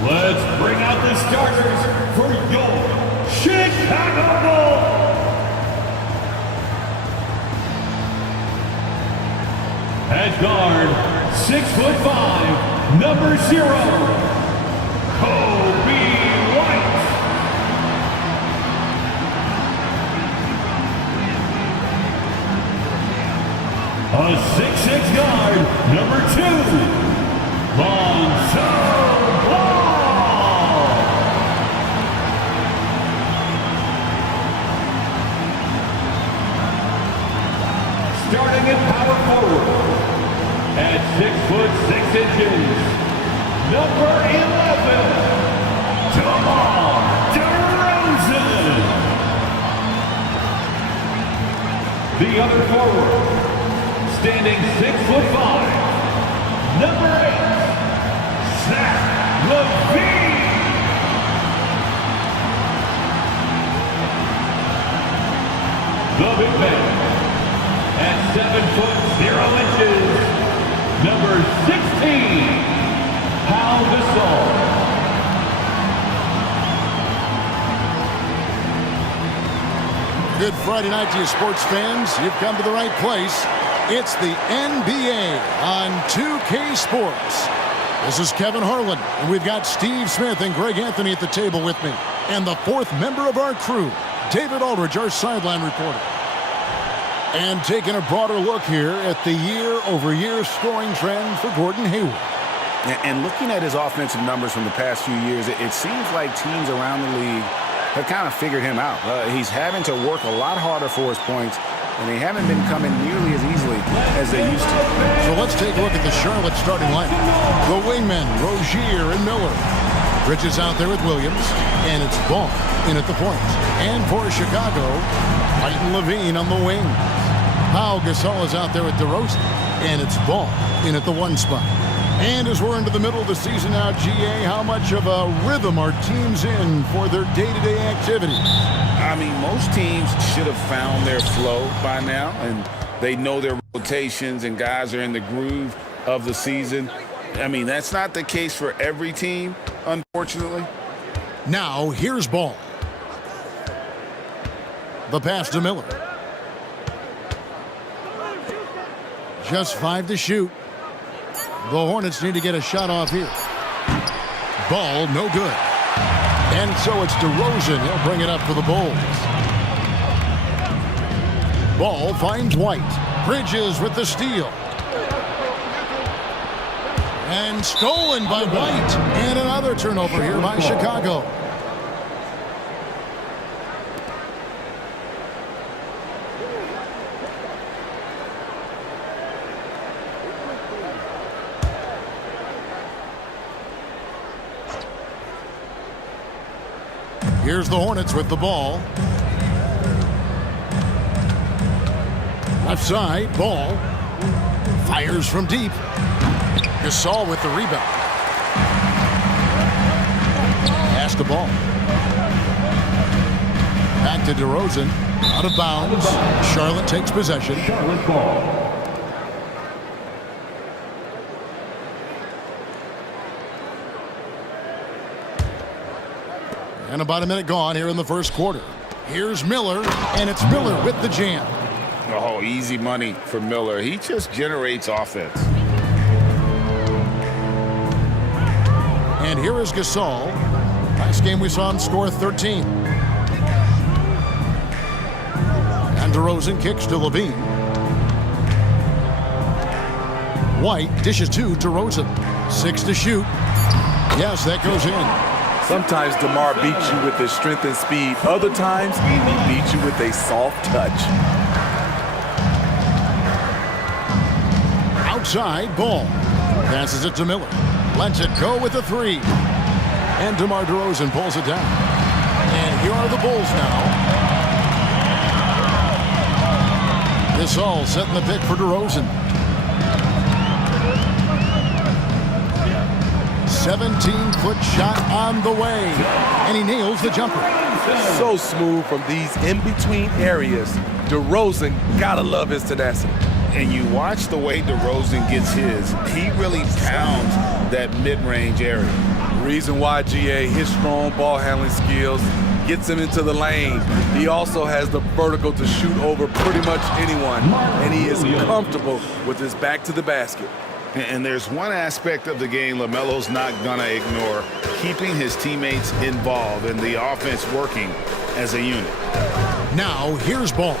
Let's bring out the starters for your Chicago Bulls. At guard, 6'5", number 0, Kobe White. A 6'6" guard, number 2, Lonzo Ball. Starting at power forward, at 6'6", number 11, DeMar DeRozan. The other forward, standing 6'5", number 8, Zach LaVine. The big man, at 7'0", number 16, Pau Gasol. Good Friday night to you, sports fans. You've come to the right place. It's the NBA on 2K Sports. This is Kevin Harlan, and we've got Steve Smith and Greg Anthony at the table with me. And the fourth member of our crew, David Aldridge, our sideline reporter. And taking a broader look here at the year-over-year scoring trend for Gordon Hayward. And looking at his offensive numbers from the past few years, it seems like teams around the league have kind of figured him out. He's having to work a lot harder for his points, and they haven't been coming nearly as easily as they used to. So let's take a look at the Charlotte starting lineup. The wingmen, Rozier and Miller. Bridges out there with Williams, and it's Ball in at the point. And for Chicago, White and LaVine on the wing. Pau Gasol is out there with DeRozan, and it's Ball in at the 1 spot. And as we're into the middle of the season now, GA, how much of a rhythm are teams in for their day-to-day activities? I mean, most teams should have found their flow by now, and they know their rotations and guys are in the groove of the season. I mean, that's not the case for every team, unfortunately. Now, here's Ball. The pass to Miller. Just 5 to shoot. The Hornets need to get a shot off here. Ball, no good. And so it's DeRozan. He'll bring it up for the Bulls. Ball finds White. Bridges with the steal. And stolen by White. And another turnover here by Chicago. Here's the Hornets with the ball. Left side, Ball. Fires from deep. Gasol with the rebound. Pass the ball. Back to DeRozan. Out of bounds. Charlotte takes possession. Charlotte ball. And about a minute gone here in the first quarter. Here's Miller, and it's Miller with the jam. Oh, easy money for Miller. He just generates offense. And here is Gasol. Last game we saw him score 13. And DeRozan kicks to LaVine. White dishes to DeRozan. 6 to shoot. Yes, that goes in. Sometimes DeMar beats you with his strength and speed. Other times, he beats you with a soft touch. Outside, Ball. Passes it to Miller. Lets it go with the 3. And DeMar DeRozan pulls it down. And here are the Bulls now. This all setting the pick for DeRozan. 17-foot shot on the way. And he nails the jumper. So smooth from these in-between areas. DeRozan, gotta love his tenacity. And you watch the way DeRozan gets his. He really pounds that mid-range area. Reason why, GA, his strong ball handling skills gets him into the lane. He also has the vertical to shoot over pretty much anyone, and he is comfortable with his back to the basket. And there's one aspect of the game LaMelo's not going to ignore, keeping his teammates involved and the offense working as a unit. Now, here's Ball.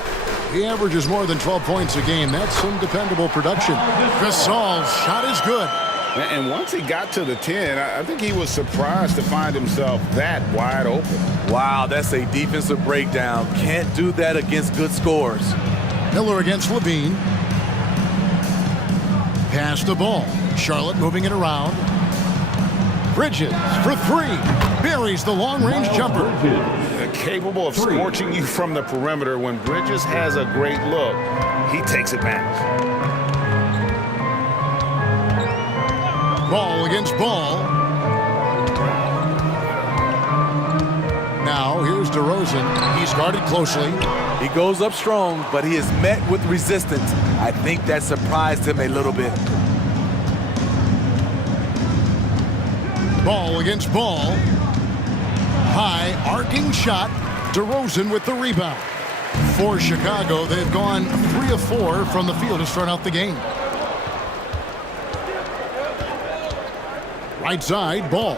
He averages more than 12 points a game. That's some dependable production. Gasol's shot is good. And once he got to the 10, I think he was surprised to find himself that wide open. Wow, that's a defensive breakdown. Can't do that against good scores. Miller against Levine. Pass the ball. Charlotte moving it around. Bridges for three. Buries the long-range jumper. Capable of scorching you from the perimeter. When Bridges has a great look, he takes advantage. Ball against Ball. Now here's DeRozan. He's guarded closely. He goes up strong, but he is met with resistance. I think that surprised him a little bit. Ball against Ball. High arcing shot. DeRozan with the rebound. For Chicago, they've gone 3 of 4 from the field to start out the game. Right side, Ball.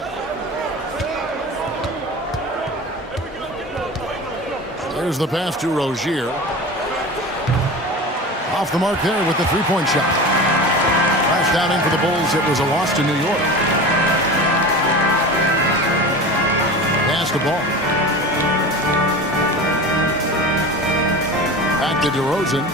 There's the pass to Rozier. Off the mark there with the three-point shot. Last outing for the Bulls, it was a loss to New York. Pass the ball. Back to DeRozan.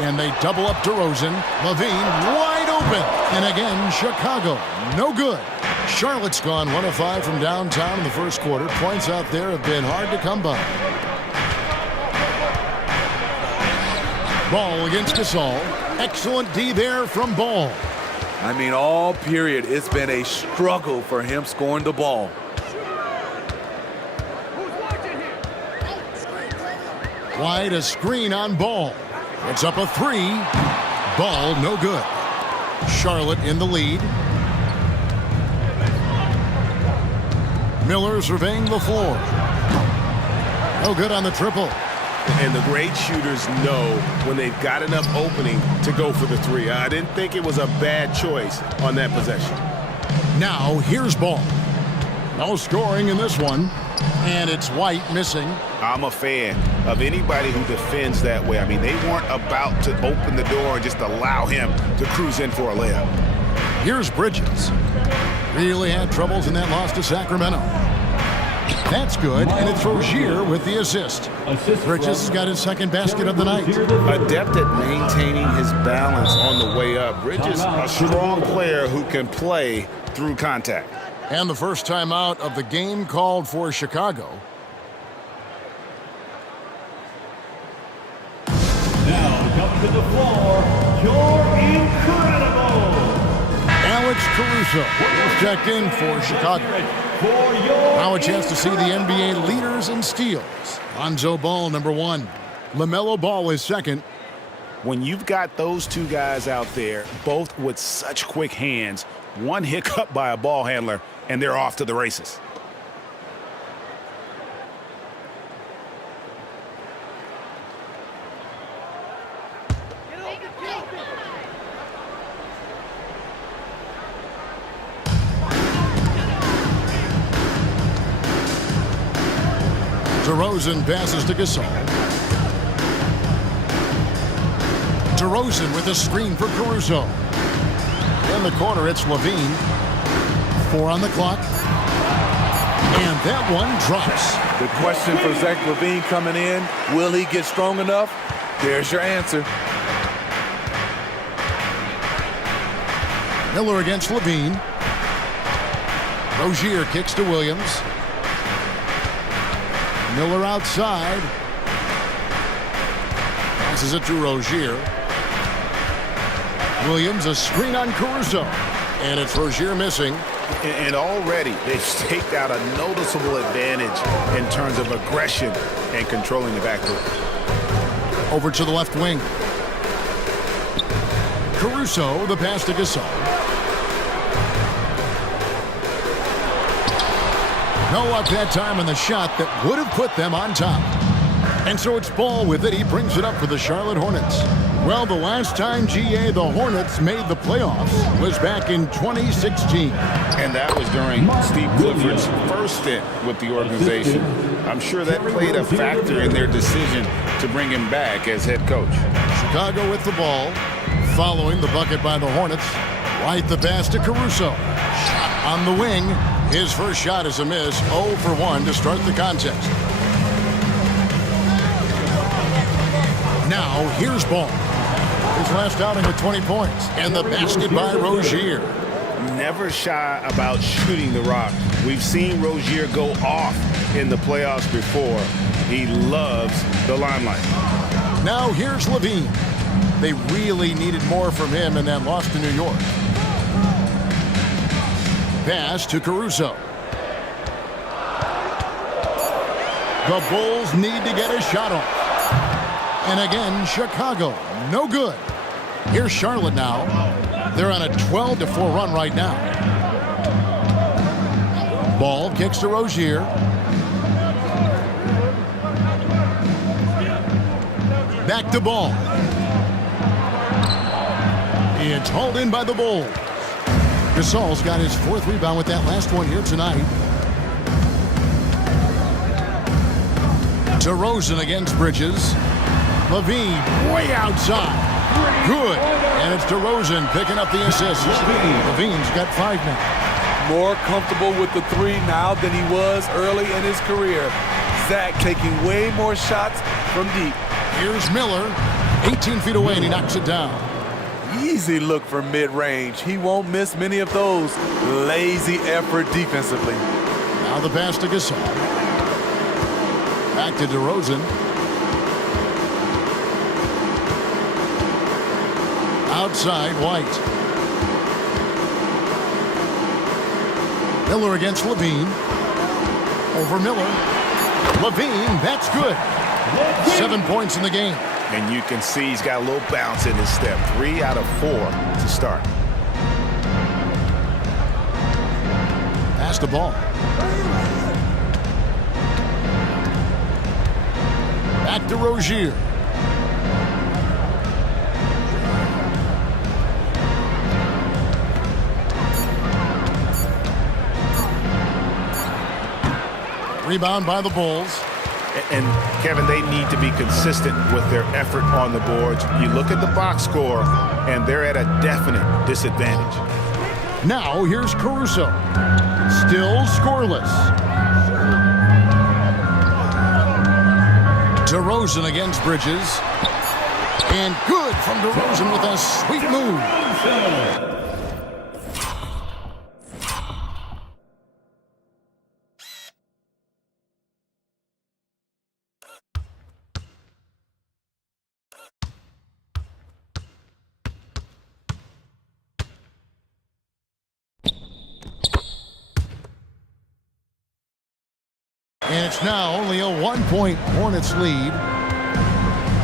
And they double up DeRozan. Levine wide open. And again, Chicago, no good. Charlotte's gone 1 of 5 from downtown in the first quarter. Points out there have been hard to come by. Ball against Gasol. Excellent D there from Ball. I mean, all period, it's been a struggle for him scoring the ball. Wide, a screen on Ball. It's up a 3. Ball, no good. Charlotte in the lead. Miller surveying the floor. No good on the triple. And the great shooters know when they've got enough opening to go for the 3. I didn't think it was a bad choice on that possession. Now here's Ball. No scoring in this one. And it's White missing. I'm a fan of anybody who defends that way. I mean, they weren't about to open the door and just allow him to cruise in for a layup. Here's Bridges. Really had troubles in that loss to Sacramento. That's good, and it's Rozier with the assist. Bridges has got his second basket of the night. Adept at maintaining his balance on the way up. Bridges, a strong player who can play through contact. And the first time out of the game called for Chicago. Now coming to the floor, your incredible Alex Caruso checked in for Chicago. Now a chance to see the NBA leaders in steals. Lonzo Ball, number 1. LaMelo Ball is second. When you've got those two guys out there, both with such quick hands, one hiccup by a ball handler, and they're off to the races. DeRozan passes to Gasol. DeRozan with a screen for Caruso. In the corner, it's Levine. 4 on the clock. And that one drops. The question for Zach LaVine coming in, will he get strong enough? There's your answer. Miller against Levine. Rozier kicks to Williams. Miller outside. Passes it to Rozier. Williams, a screen on Caruso. And it's Rozier missing. And already they've staked out a noticeable advantage in terms of aggression and controlling the backcourt. Over to the left wing. Caruso, the pass to Gasol. No luck that time on the shot that would have put them on top. And so it's Ball with it. He brings it up for the Charlotte Hornets. Well, the last time, GA, the Hornets made the playoffs was back in 2016. And that was during Steve Clifford's first stint with the organization. I'm sure that played a factor in their decision to bring him back as head coach. Chicago with the ball, following the bucket by the Hornets. Right the pass to Caruso. Shot on the wing. His first shot is a miss. 0 for 1 to start the contest. Now, here's Ball. His last outing with 20 points. And the basket by Rozier. Never shy about shooting the rock. We've seen Rozier go off in the playoffs before. He loves the limelight. Now, here's Levine. They really needed more from him in that loss to New York. Pass to Caruso. The Bulls need to get a shot off. And again, Chicago, no good. Here's Charlotte now. They're on a 12-4 run right now. Ball kicks to Rozier. Back to Ball. It's hauled in by the Bulls. Gasol's got his 4th rebound with that last one here tonight. DeRozan against Bridges. Levine way outside. Good. And it's DeRozan picking up the assist. Levine's got 5 now. More comfortable with the 3 now than he was early in his career. Zach taking way more shots from deep. Here's Miller. 18 feet away, and he knocks it down. Easy look for mid-range. He won't miss many of those. Lazy effort defensively. Now the pass to Gasol. Back to DeRozan. Outside, White. Miller against Levine. Over Miller. Levine, that's good. 7 points in the game. And you can see he's got a little bounce in his step. 3 out of 4 to start. Pass the ball. Back to Rozier. Rebound by the Bulls. And, Kevin, they need to be consistent with their effort on the boards. You look at the box score, and they're at a definite disadvantage. Now, here's Caruso. Still scoreless. DeRozan against Bridges. And good from DeRozan with a sweet move. And it's now only a 1-point Hornets lead.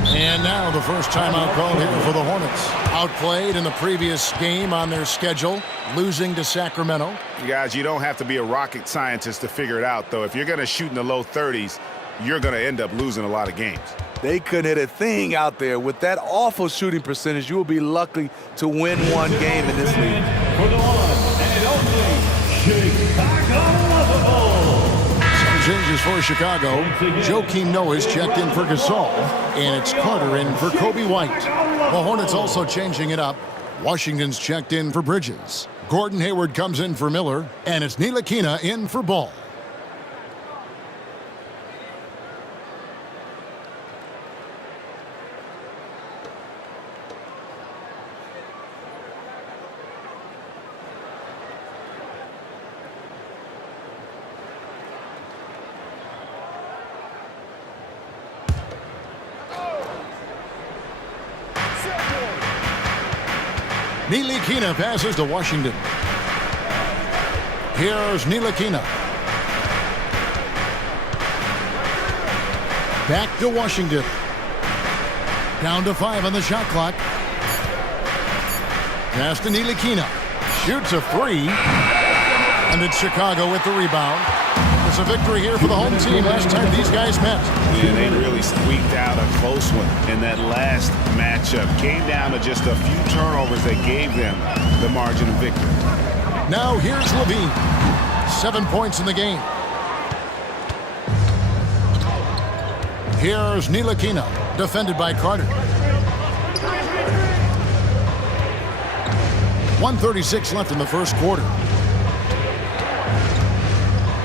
And now the first timeout called here for the Hornets. Outplayed in the previous game on their schedule, losing to Sacramento. You guys, you don't have to be a rocket scientist to figure it out, though. If you're going to shoot in the low 30s, you're going to end up losing a lot of games. They couldn't hit a thing out there. With that awful shooting percentage, you will be lucky to win one game in this league. For the one and only Chicago. Changes for Chicago. Joakim Noah's checked in for Gasol, and it's Carter in for Kobe White. The Hornets also changing it up. Washington's checked in for Bridges. Gordon Hayward comes in for Miller, and it's Ntilikina in for Ball. Ntilikina passes to Washington. Here's Ntilikina. Back to Washington. Down to 5 on the shot clock. Pass to Ntilikina. Shoots a 3. And it's Chicago with the rebound. It's a victory here for the home team last time these guys met. Yeah, they really squeaked out a close one in that last matchup. Came down to just a few turnovers that gave them the margin of victory. Now here's Levine. 7 points in the game. Here's Ntilikina, defended by Carter. 1:36 left in the first quarter.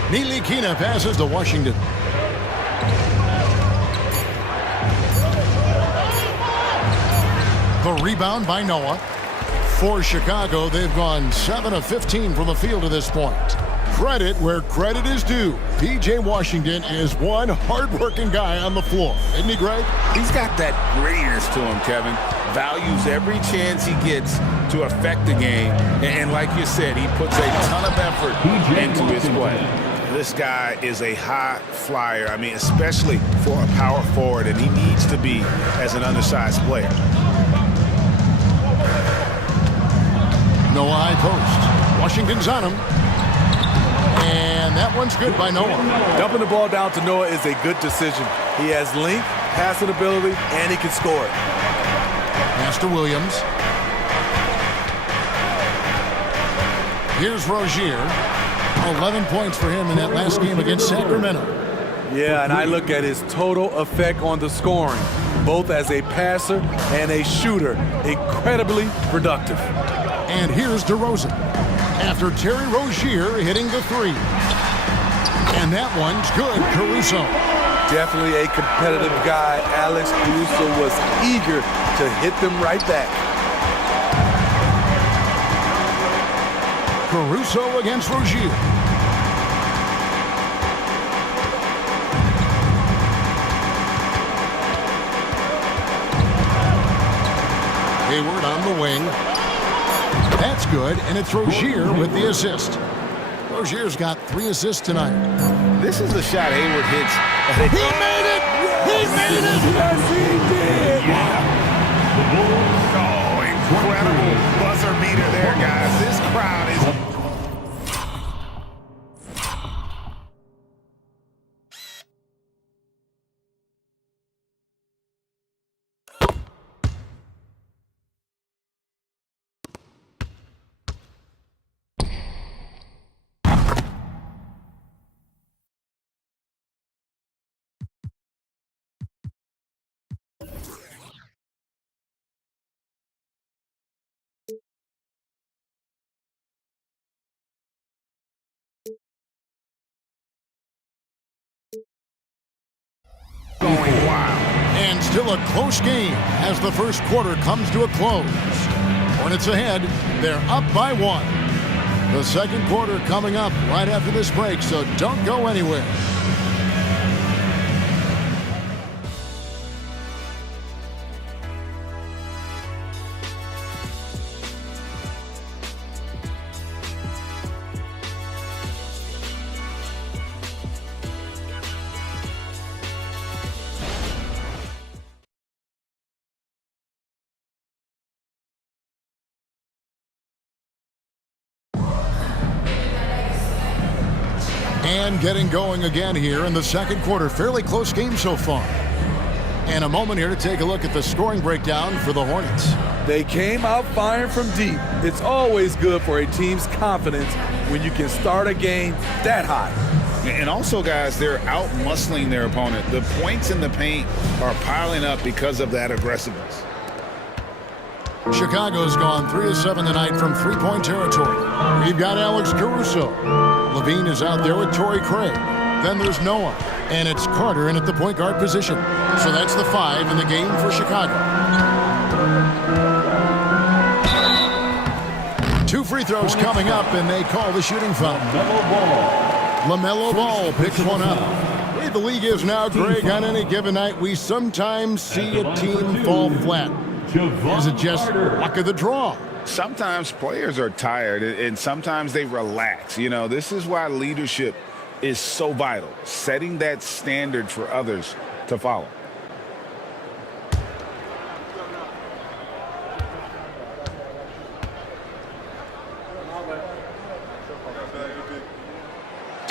Ntilikina passes to Washington. The rebound by Noah. For Chicago, they've gone 7 of 15 from the field to this point. Credit where credit is due. P.J. Washington is one hard-working guy on the floor. Isn't he, Greg? He's got that grittiness to him, Kevin. Values every chance he gets to affect the game. And like you said, he puts a ton of effort into his play. This guy is a high flyer. I mean, especially for a power forward, and he needs to be as an undersized player. Noah high post. Washington's on him. And that one's good by Noah. Dumping the ball down to Noah is a good decision. He has length, passing ability, and he can score it. Pass to Williams. Here's Rozier. 11 points for him in that last game against Sacramento. Yeah, and I look at his total effect on the scoring, both as a passer and a shooter. Incredibly productive. And here's DeRozan. After Terry Rozier hitting the three. And that one's good, Caruso. Definitely a competitive guy. Alex Caruso was eager to hit them right back. Caruso against Rozier. Hayward on the wing. That's good, and it's Rozier with the assist. Rozier's got 3 assists tonight. This is a shot Hayward hits. He made it! He made it! Yes, he did! Oh, incredible buzzer beater there, guys. This crowd is... going wild. And still a close game as the first quarter comes to a close. Hornets ahead. They're up by 1. The second quarter coming up right after this break, so don't go anywhere. And getting going again here in the second quarter. Fairly close game so far. And a moment here to take a look at the scoring breakdown for the Hornets. They came out firing from deep. It's always good for a team's confidence when you can start a game that high. And also, guys, they're out-muscling their opponent. The points in the paint are piling up because of that aggressiveness. Chicago's gone 3 of 7 tonight from three-point territory. We've got Alex Caruso. Levine is out there with Torrey Craig. Then there's Noah. And it's Carter in at the point guard position. So that's the 5 in the game for Chicago. 2 free throws coming up, and they call the shooting foul. LaMelo Ball picks one up. The way the league is now, Greg, on any given night, we sometimes see a team fall flat. Is it just luck of the draw? Sometimes players are tired, and sometimes they relax. You know, this is why leadership is so vital, setting that standard for others to follow.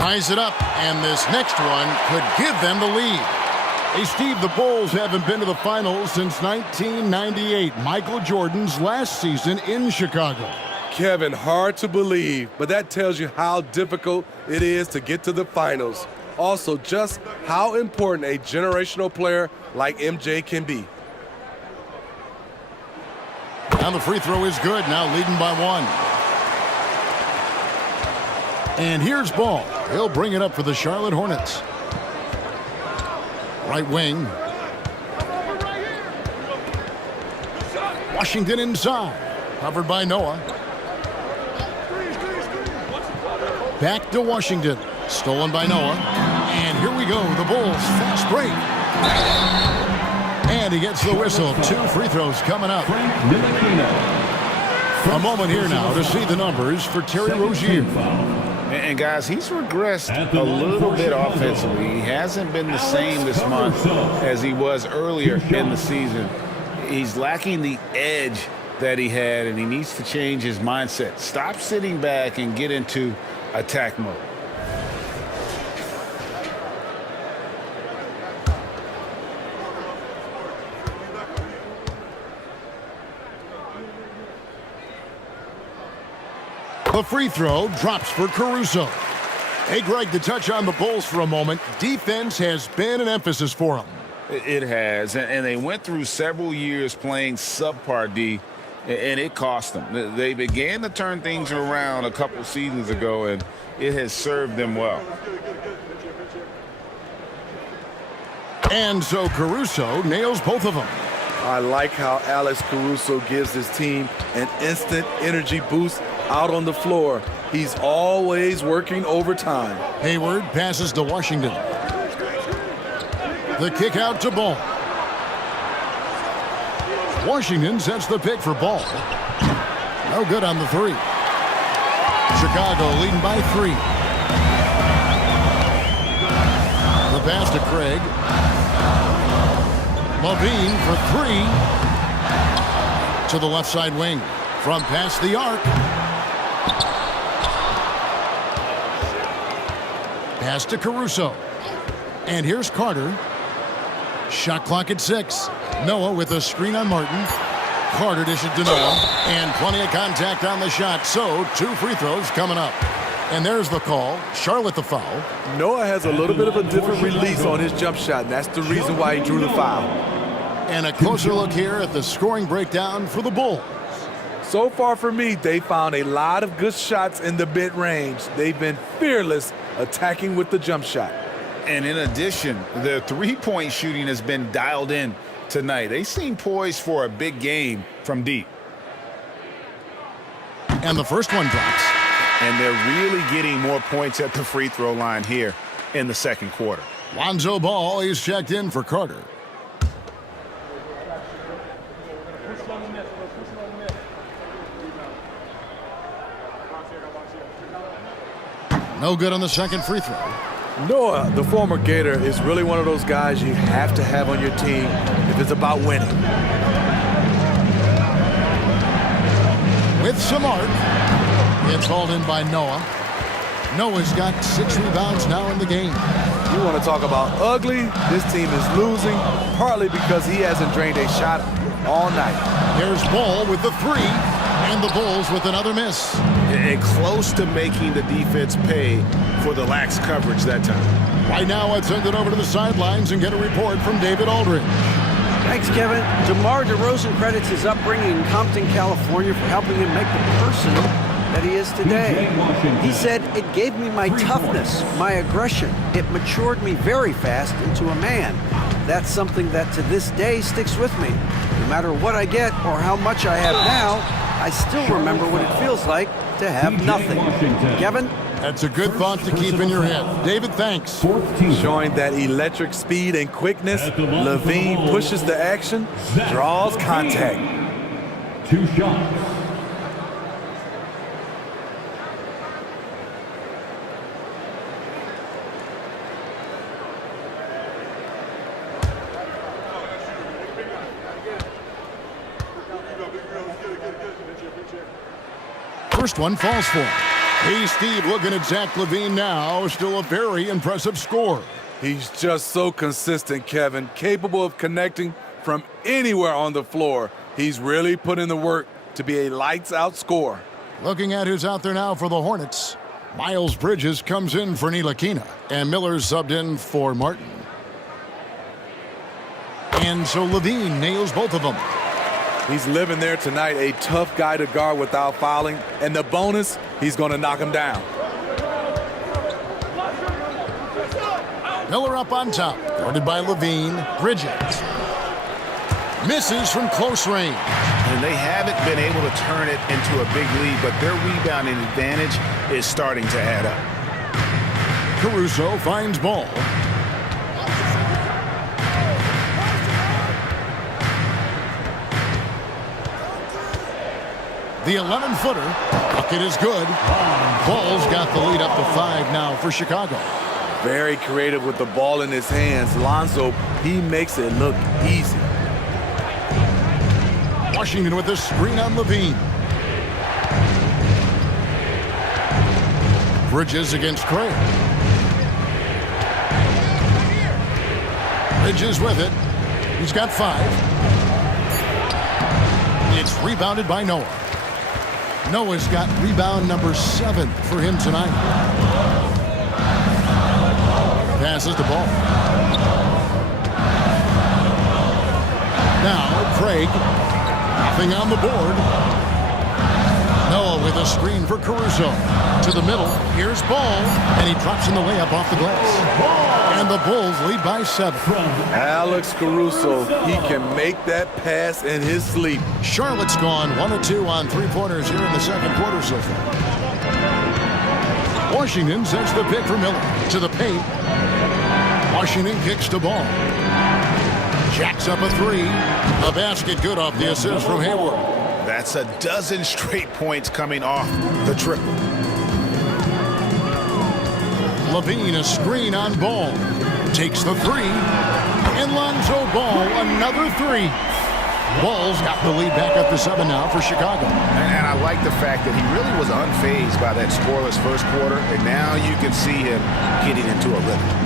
ties it up, and this next one could give them the lead. Hey, Steve, the Bulls haven't been to the finals since 1998, Michael Jordan's last season in Chicago. Kevin, hard to believe, but that tells you how difficult it is to get to the finals. Also, just how important a generational player like MJ can be. Now the free throw is good, now leading by 1. And here's Ball. He'll bring it up for the Charlotte Hornets. Right wing. Washington inside. Covered by Noah. Back to Washington. Stolen by Noah. And here we go. The Bulls fast break. And he gets the whistle. 2 free throws coming up. A moment here now to see the numbers for Terry Rozier. And guys, he's regressed a little bit offensively. He hasn't been the same this month as he was earlier in the season. He's lacking the edge that he had, and he needs to change his mindset. Stop sitting back and get into attack mode. The free throw drops for Caruso. Hey, Greg, to touch on the Bulls for a moment, defense has been an emphasis for them. It has, and they went through several years playing subpar D, and it cost them. They began to turn things around a couple seasons ago, and it has served them well. And so Caruso nails both of them. I like how Alex Caruso gives his team an instant energy boost out on the floor. He's always working overtime. Hayward passes to Washington. The kick out to Ball. Washington sets the pick for Ball. No good on the 3. Chicago leading by 3. The pass to Craig. Levine for 3. To the left side wing. From past the arc. Pass to Caruso. And here's Carter. Shot clock at 6. Noah with a screen on Martin. Carter dishes to Noah. And plenty of contact on the shot. So 2 free throws coming up. And there's the call. Charlotte the foul. Noah has a little bit of a different release on his jump shot, and that's the reason why he drew the foul. And a closer look here at the scoring breakdown for the Bulls. So far for me, they found a lot of good shots in the mid-range. They've been fearless attacking with the jump shot. And in addition, the three-point shooting has been dialed in tonight. They seem poised for a big game from deep. And the first one drops. And they're really getting more points at the free throw line here in the second quarter. Lonzo Ball is checked in for Carter. No good on the second free throw. Noah, the former Gator, is really one of those guys you have to have on your team if it's about winning. With some arc. It's hauled in by Noah. Noah's got 6 rebounds now in the game. You want to talk about ugly? This team is losing, partly because he hasn't drained a shot all night. There's Ball with the 3, and the Bulls with another miss. And close to making the defense pay for the lax coverage that time. Right now, I'd send it over to the sidelines and get a report from David Aldridge. Thanks, Kevin. DeMar DeRozan credits his upbringing in Compton, California for helping him make the person that he is today. He said, "It gave me my toughness, my aggression. It matured me very fast into a man. That's something that to this day sticks with me. No matter what I get or how much I have now, I still remember what it feels like to have nothing." Kevin? That's a good thought to keep in your head. David, thanks. Showing that electric speed and quickness, Levine pushes the action, draws contact. 2 shots. First one falls for him. Hey, Steve, looking at Zach LaVine now, still a very impressive score. He's just so consistent, Kevin, capable of connecting from anywhere on the floor. He's really put in the work to be a lights-out scorer. Looking at who's out there now for the Hornets. Miles Bridges comes in for Ntilikina, and Miller's subbed in for Martin. And so LaVine nails both of them. He's living there tonight, a tough guy to guard without fouling. And the bonus, he's going to knock him down. Miller up on top, guarded by LaVine. Bridges misses from close range. And they haven't been able to turn it into a big lead, but their rebounding advantage is starting to add up. Caruso finds ball. The 11-footer. Bucket is good. Ball's got the lead up to 5 now for Chicago. Very creative with the ball in his hands. Lonzo, he makes it look easy. Washington with a screen on LaVine. Bridges against Craig. Bridges with it. He's got 5. It's rebounded by Noah. Noah's got rebound number 7 for him tonight. Passes the ball. Now Craig. Nothing on the board. Noah with a screen for Caruso. To the middle. Here's Ball. And he drops in the layup off the glass. And the Bulls lead by 7. Alex Caruso, he can make that pass in his sleep. Charlotte's gone 1 of 2 on 3-pointers here in the second quarter so far. Washington sets the pick for Miller. To the paint. Washington kicks the ball. Jacks up a 3. A basket good off the assist from Hayward. That's a dozen straight points coming off the triple. LaVine a screen on Ball. Takes the 3. And Lonzo Ball another 3. Ball's got the lead back up to 7 now for Chicago. And I like the fact that he really was unfazed by that scoreless first quarter. And now you can see him getting into a rhythm.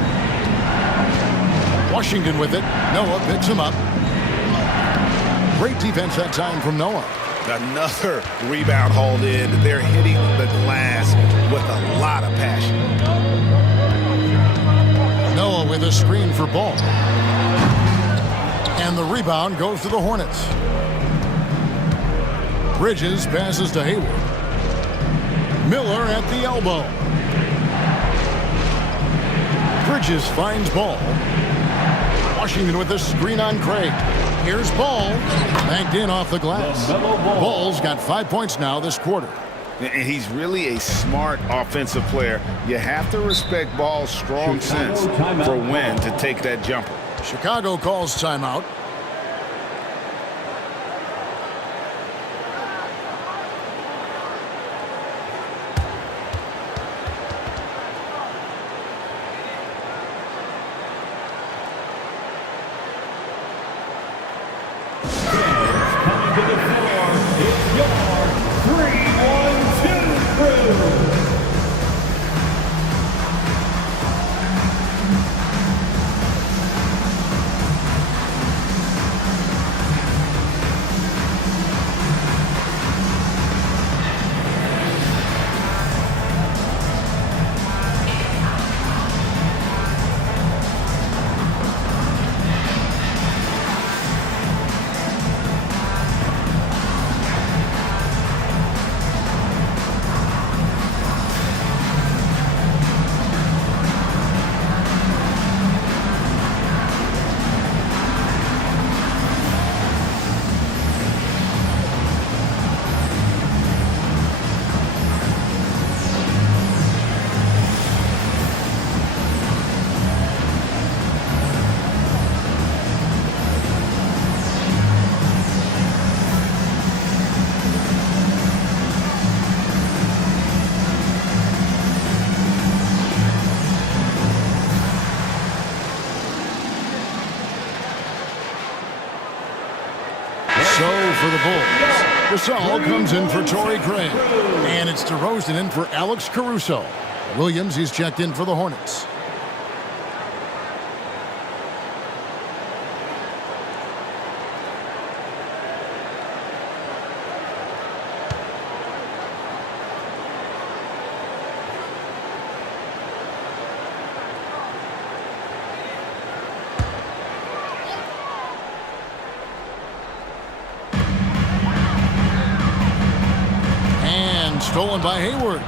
Washington with it. Noah picks him up. Great defense that time from Noah. Another rebound hauled in. They're hitting the glass with a lot of passion. Noah with a screen for Ball. And the rebound goes to the Hornets. Bridges passes to Hayward. Miller at the elbow. Bridges finds Ball. Washington with a screen on Craig. Here's Ball. Banked in off the glass. Ball's got 5 points now this quarter. And he's really a smart offensive player. You have to respect Ball's strong sense for when to take that jumper. Chicago calls timeout. So for the Bulls, Gasol comes in for Torrey Craig. And it's DeRozan in for Alex Caruso. Williams, he's checked in for the Hornets. Stolen by Hayward.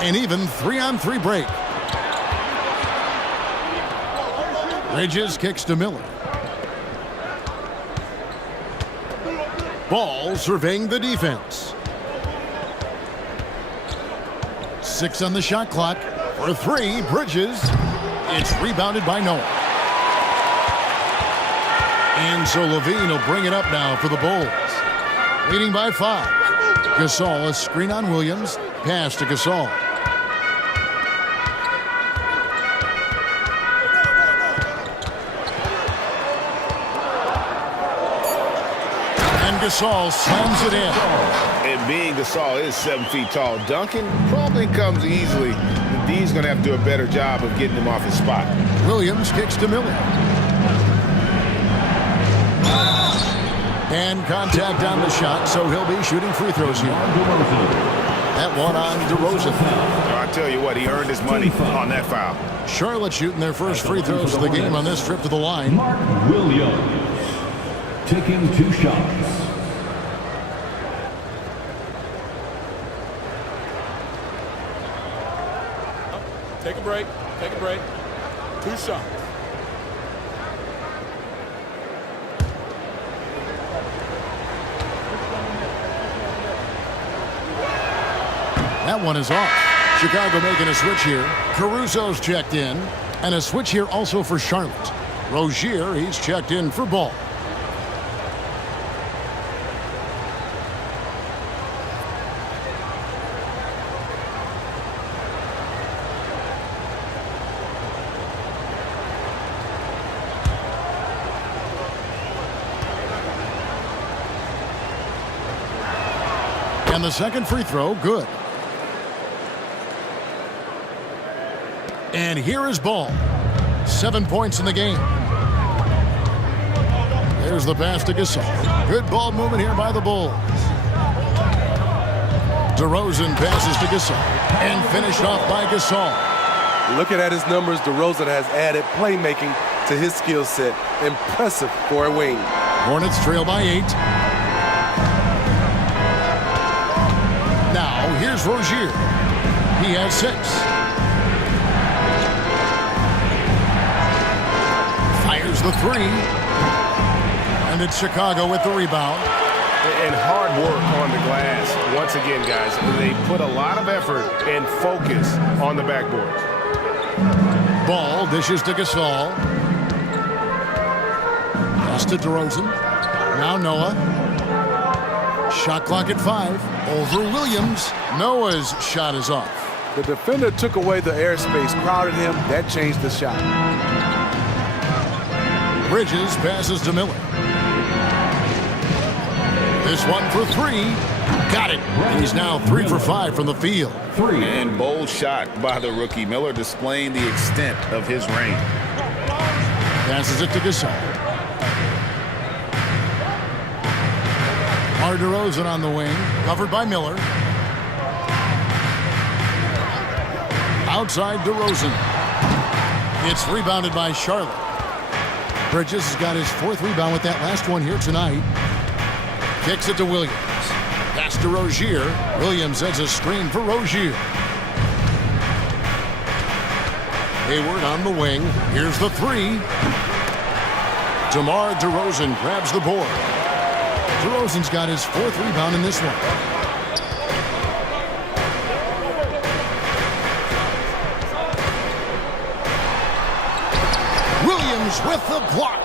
An even 3-on-3 break. Bridges kicks to Miller. Ball surveying the defense. 6 on the shot clock. For 3, Bridges. It's rebounded by Noah. And so Levine will bring it up now for the Bulls. Leading by 5. Gasol, a screen on Williams. Pass to Gasol. And Gasol slams it in. And being Gasol is 7 feet tall, dunking probably comes easily. The D's going to have to do a better job of getting him off his spot. Williams kicks to Miller. And contact on the shot, so he'll be shooting free throws here. That one on DeRozan. I tell you what, he earned his money on that foul. Charlotte shooting their first free throws of the game on this trip to the line. Mark Williams taking 2 shots. Take a break. Take a break. 2 shots. That one is off. Chicago making a switch here. Caruso's checked in. And a switch here also for Charlotte. Rozier, he's checked in for Ball. And the second free throw, good. And here is Ball. 7 points in the game. There's the pass to Gasol. Good ball movement here by the Bulls. DeRozan passes to Gasol. And finished off by Gasol. Looking at his numbers, DeRozan has added playmaking to his skill set. Impressive for a wing. Hornets trail by 8. Now, here's Rozier. He has 6. Fires the 3. And it's Chicago with the rebound. And hard work on the glass. Once again, guys, they put a lot of effort and focus on the backboard. Ball dishes to Gasol. Pass to DeRozan. Now Noah. Shot clock at 5. Over Williams. Noah's shot is off. The defender took away the airspace, crowded him. That changed the shot. Bridges passes to Miller. This one for 3. Got it. He's now 3 for 5 from the field. 3. And bold shot by the rookie. Miller displaying the extent of his range. Passes it to Gasol. DeRozan on the wing. Covered by Miller. Outside DeRozan. It's rebounded by Charlotte. Bridges has got his 4th rebound with that last one here tonight. Kicks it to Williams. Pass to Rozier. Williams sets a screen for Rozier. Hayward on the wing. Here's the 3. DeMar DeRozan grabs the board. DeRozan's got his 4th rebound in this one. Williams with the block.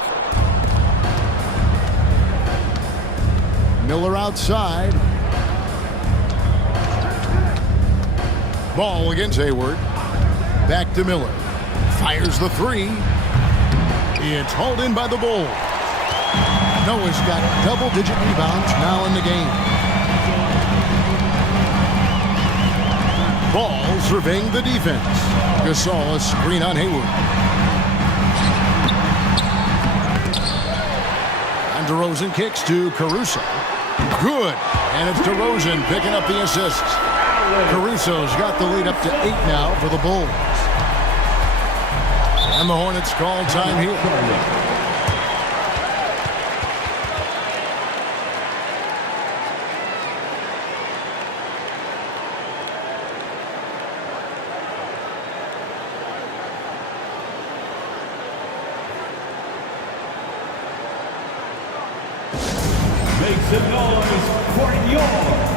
Miller outside. Ball against Hayward. Back to Miller. Fires the 3. It's hauled in by the Bulls. Noah's got double-digit rebounds now in the game. Ball surveying the defense. Gasol, a screen on Hayward. And DeRozan kicks to Caruso. Good. And it's DeRozan picking up the assist. Caruso's got the lead up to 8 now for the Bulls. And the Hornets call time here. Make some noise for your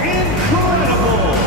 incredible.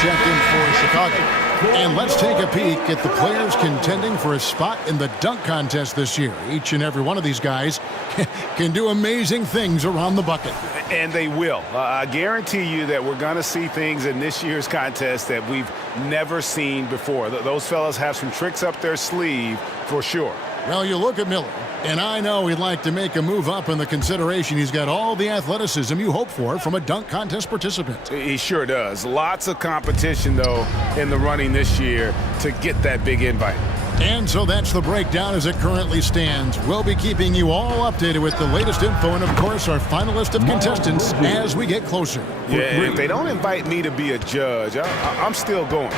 Checked in for Chicago. And let's take a peek at the players contending for a spot in the dunk contest this year. Each and every one of these guys can do amazing things around the bucket. And they will. I guarantee you that we're going to see things in this year's contest that we've never seen before. Those fellas have some tricks up their sleeve for sure. Well, you look at Miller, and I know he'd like to make a move up in the consideration. He's got all the athleticism you hope for from a dunk contest participant. He sure does. Lots of competition, though, in the running this year to get that big invite. And so that's the breakdown as it currently stands. We'll be keeping you all updated with the latest info and, of course, our final list of contestants as we get closer. Yeah, if they don't invite me to be a judge, I'm still going.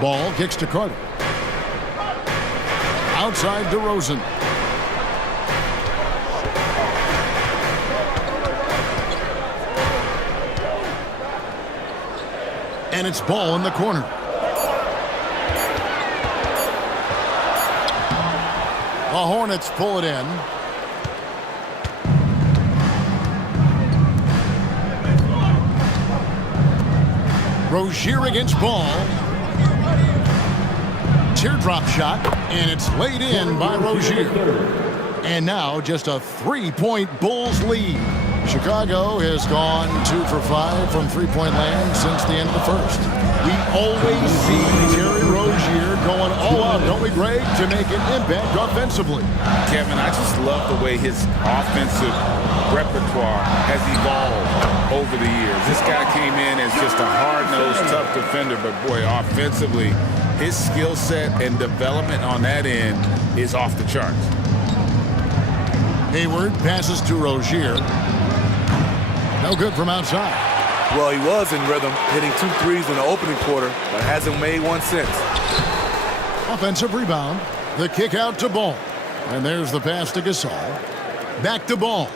Ball kicks to Carter. Outside DeRozan. And it's Ball in the corner. The Hornets pull it in. Rozier against Ball. Teardrop shot, and it's laid in by Rozier. And now just a 3-point Bulls lead. Chicago has gone 2 for 5 from three-point land since the end of the first. We always see Terry Rozier going all out, don't we, Greg, to make an impact offensively. Kevin, I just love the way his offensive repertoire has evolved over the years. This guy came in as just a hard-nosed, tough defender, but boy, offensively, his skill set and development on that end is off the charts. Hayward passes to Rozier. No good from outside. Well, he was in rhythm, hitting 2 threes in the opening quarter, but hasn't made one since. Offensive rebound. The kick out to Ball. And there's the pass to Gasol. Back to Ball.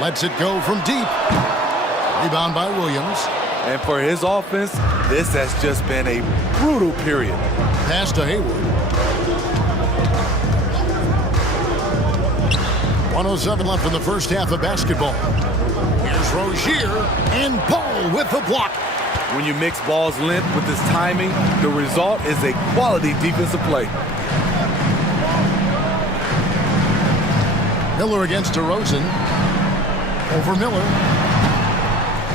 Lets it go from deep. Rebound by Williams. And for his offense, this has just been a brutal period. Pass to Hayward. 1:07 left in the first half of basketball. Here's Rozier and Ball with the block. When you mix Ball's length with his timing, the result is a quality defensive play. Miller against DeRozan. Over Miller.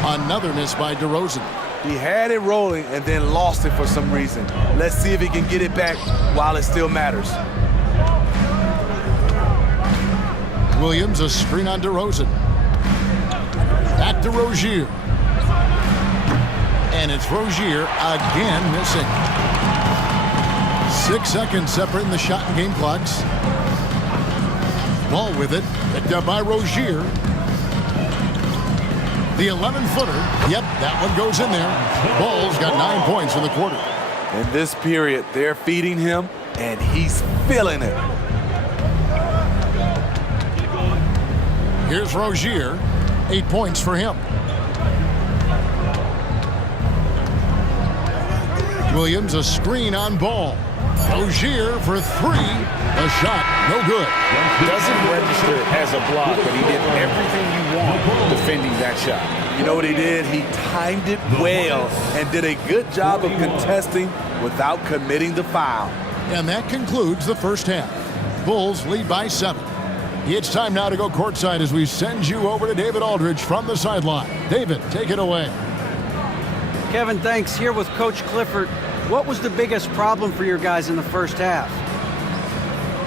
Another miss by DeRozan. He had it rolling and then lost it for some reason. Let's see if he can get it back while it still matters. Williams, a screen on DeRozan. Back to Rozier. And it's Rozier again missing. 6 seconds separating the shot and game clocks. Ball with it. Picked up by Rozier. The 11-footer. Yep, that one goes in there. Ball's got 9 points in the quarter. In this period, they're feeding him, and he's feeling it. Here's Rozier. 8 points for him. Williams, a screen on Ball. Rozier for 3. A shot, no good. Doesn't register as a block, but he did everything you want defending that shot. You know what he did? He timed it well and did a good job of contesting without committing the foul. And that concludes the first half. Bulls lead by 7. It's time now to go courtside as we send you over to David Aldridge from the sideline. David, take it away. Kevin, thanks. Here with Coach Clifford. What was the biggest problem for your guys in the first half?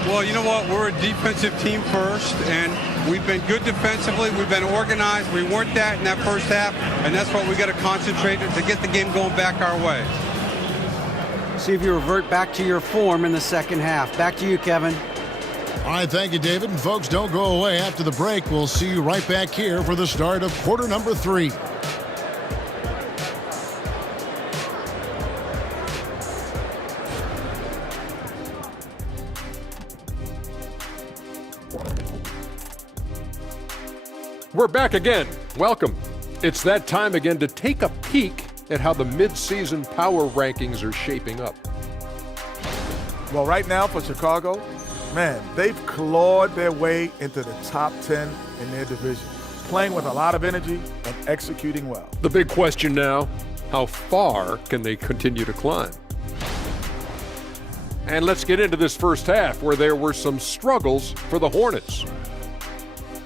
Well, you know what? We're a defensive team first, and we've been good defensively. We've been organized. We weren't that in that first half, and that's what we got to concentrate to get the game going back our way. See if you revert back to your form in the second half. Back to you, Kevin. All right, thank you, David. And folks, don't go away after the break. We'll see you right back here for the start of quarter number 3. We're back again. Welcome. It's that time again to take a peek at how the mid-season power rankings are shaping up. Well, right now for Chicago, man, they've clawed their way into the top 10 in their division, playing with a lot of energy and executing well. The big question now, how far can they continue to climb? And let's get into this first half where there were some struggles for the Hornets.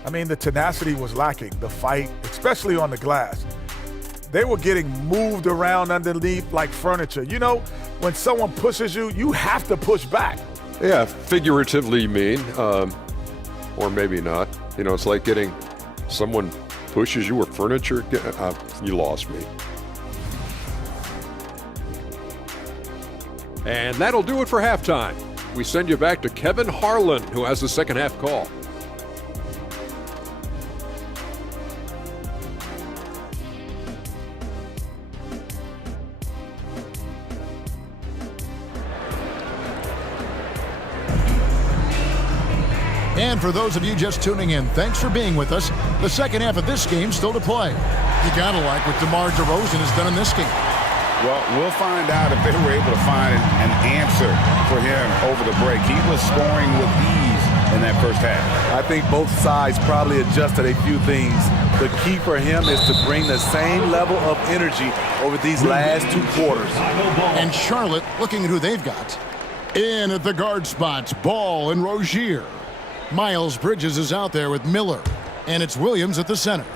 I mean, the tenacity was lacking, the fight, especially on the glass. They were getting moved around underneath like furniture. You know, when someone pushes you, you have to push back. Yeah, figuratively you mean, or maybe not. You know, it's like getting someone pushes you or furniture. You lost me. And that'll do it for halftime. We send you back to Kevin Harlan, who has the second half call. And for those of you just tuning in, thanks for being with us. The second half of this game still to play. You gotta like what DeMar DeRozan has done in this game. Well, we'll find out if they were able to find an answer for him over the break. He was scoring with ease in that first half. I think both sides probably adjusted a few things. The key for him is to bring the same level of energy over these last 2 quarters. And Charlotte, looking at who they've got. In at the guard spots, Ball and Rozier. Miles Bridges is out there with Miller, and it's Williams at the center.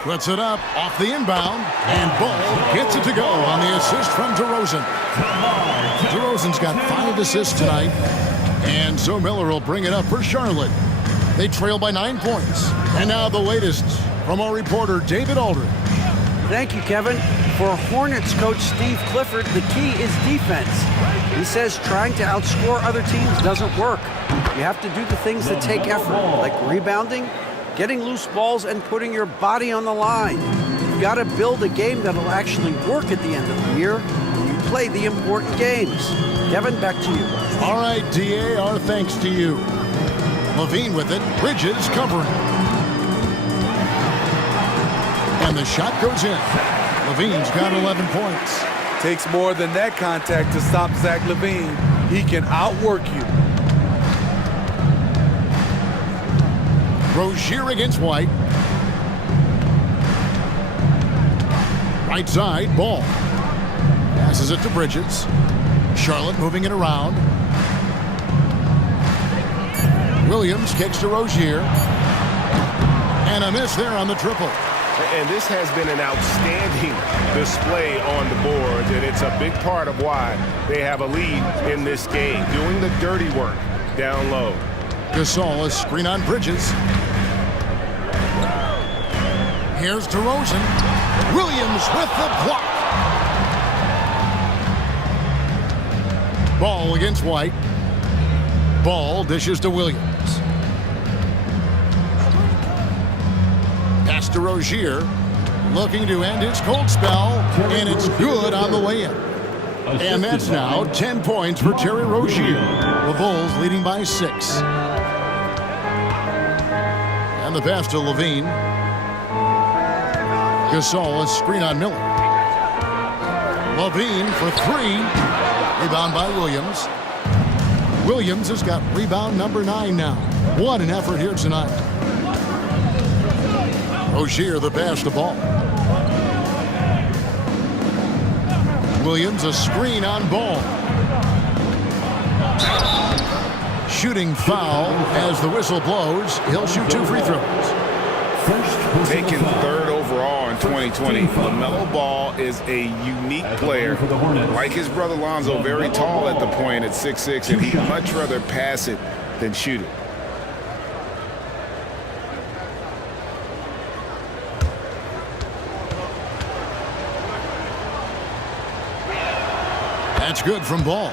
Puts it up off the inbound, and Ball gets it to go on the assist from DeRozan. DeRozan's got 5 assists tonight, and so Miller will bring it up for Charlotte. They trail by 9 points. And now the latest from our reporter, David Aldridge. Thank you, Kevin. For Hornets coach Steve Clifford, the key is defense. He says trying to outscore other teams doesn't work. You have to do the things that take effort, like rebounding, getting loose balls, and putting your body on the line. You've got to build a game that'll actually work at the end of the year when you play the important games. Kevin, back to you. All right, DA, our thanks to you. Levine with it, Bridges covering. And the shot goes in. Levine's got 11 points. Takes more than that contact to stop Zach LaVine. He can outwork you. Rozier against White. Right side, Ball. Passes it to Bridges. Charlotte moving it around. Williams kicks to Rozier. And a miss there on the triple. And this has been an outstanding display on the board, and it's a big part of why they have a lead in this game, doing the dirty work down low. Gasol, a screen on Bridges. Here's DeRozan. Williams with the block. Ball against White. Ball dishes to Williams. Pass to Rozier. Looking to end his cold spell, and it's good on the way in. And that's now 10 points for Terry Rozier. The Bulls leading by 6. And the pass to Levine. Gasol, a screen on Miller. Levine for 3. Rebound by Williams. Williams has got rebound number 9 now. What an effort here tonight. Rozier the pass to Ball. Williams a screen on Ball. Shooting foul as the whistle blows. He'll shoot 2 free throws. Taken 3rd overall in 2020, LaMelo Ball is a unique player. Like his brother Lonzo, very tall at the point at 6'6", and he'd much rather pass it than shoot it. That's good from Ball.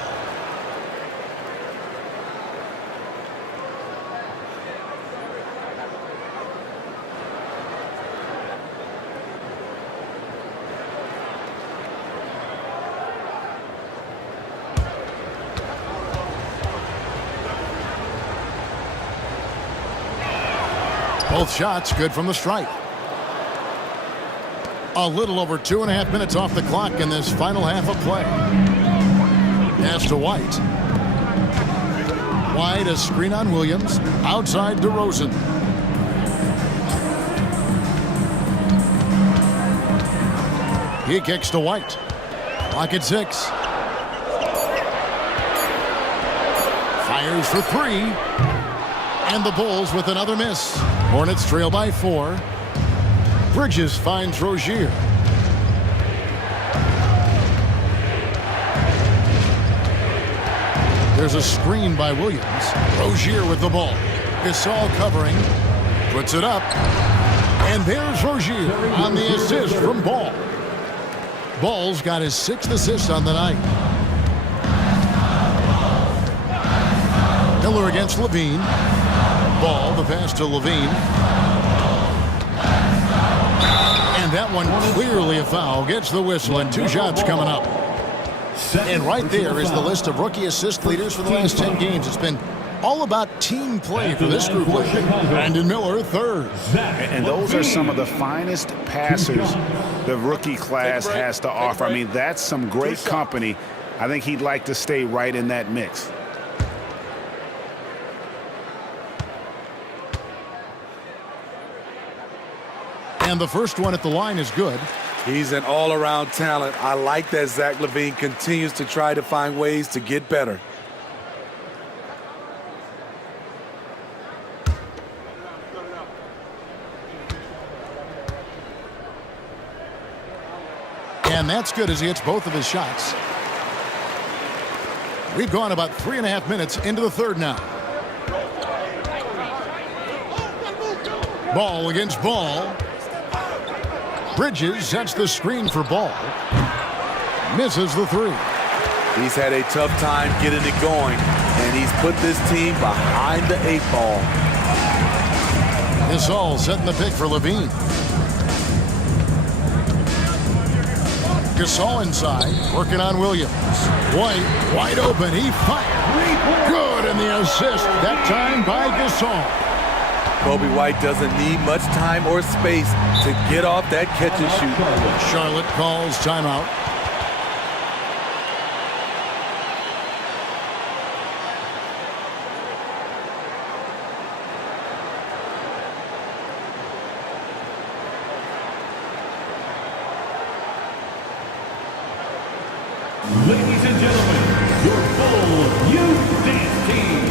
Both shots good from the stripe. A little over 2.5 minutes off the clock in this final half of play. Pass to White. White a screen on Williams. Outside DeRozan. He kicks to White. Clock at 6. Fires for 3. And the Bulls with another miss. Hornets trail by 4. Bridges finds Rozier. There's a screen by Williams. Rozier with the ball. Gasol covering. Puts it up. And there's Rozier on the assist from Ball. Ball's got his 6th assist on the night. Miller against Levine. Ball, the pass to Levine. And that one clearly a foul. Gets the whistle and 2 shots coming up. And right there is the list of rookie assist leaders for the last 10 games. It's been all about team play for this group lately. Brandon Miller, 3rd. And those are some of the finest passers the rookie class has to offer. I mean, that's some great company. I think he'd like to stay right in that mix. And the first one at the line is good. He's an all-around talent. I like that Zach LaVine continues to try to find ways to get better. And that's good as he hits both of his shots. We've gone about 3.5 minutes into the 3rd now. Ball against Ball. Bridges sets the screen for Ball. Misses the 3. He's had a tough time getting it going, and he's put this team behind the 8 ball. Gasol setting the pick for Levine. Gasol inside, working on Williams. White, wide open, he fired. Good, and the assist, that time by Gasol. Kobe White doesn't need much time or space to get off that catch and shoot. Charlotte calls timeout. Ladies and gentlemen, your Bull Youth Dance Team.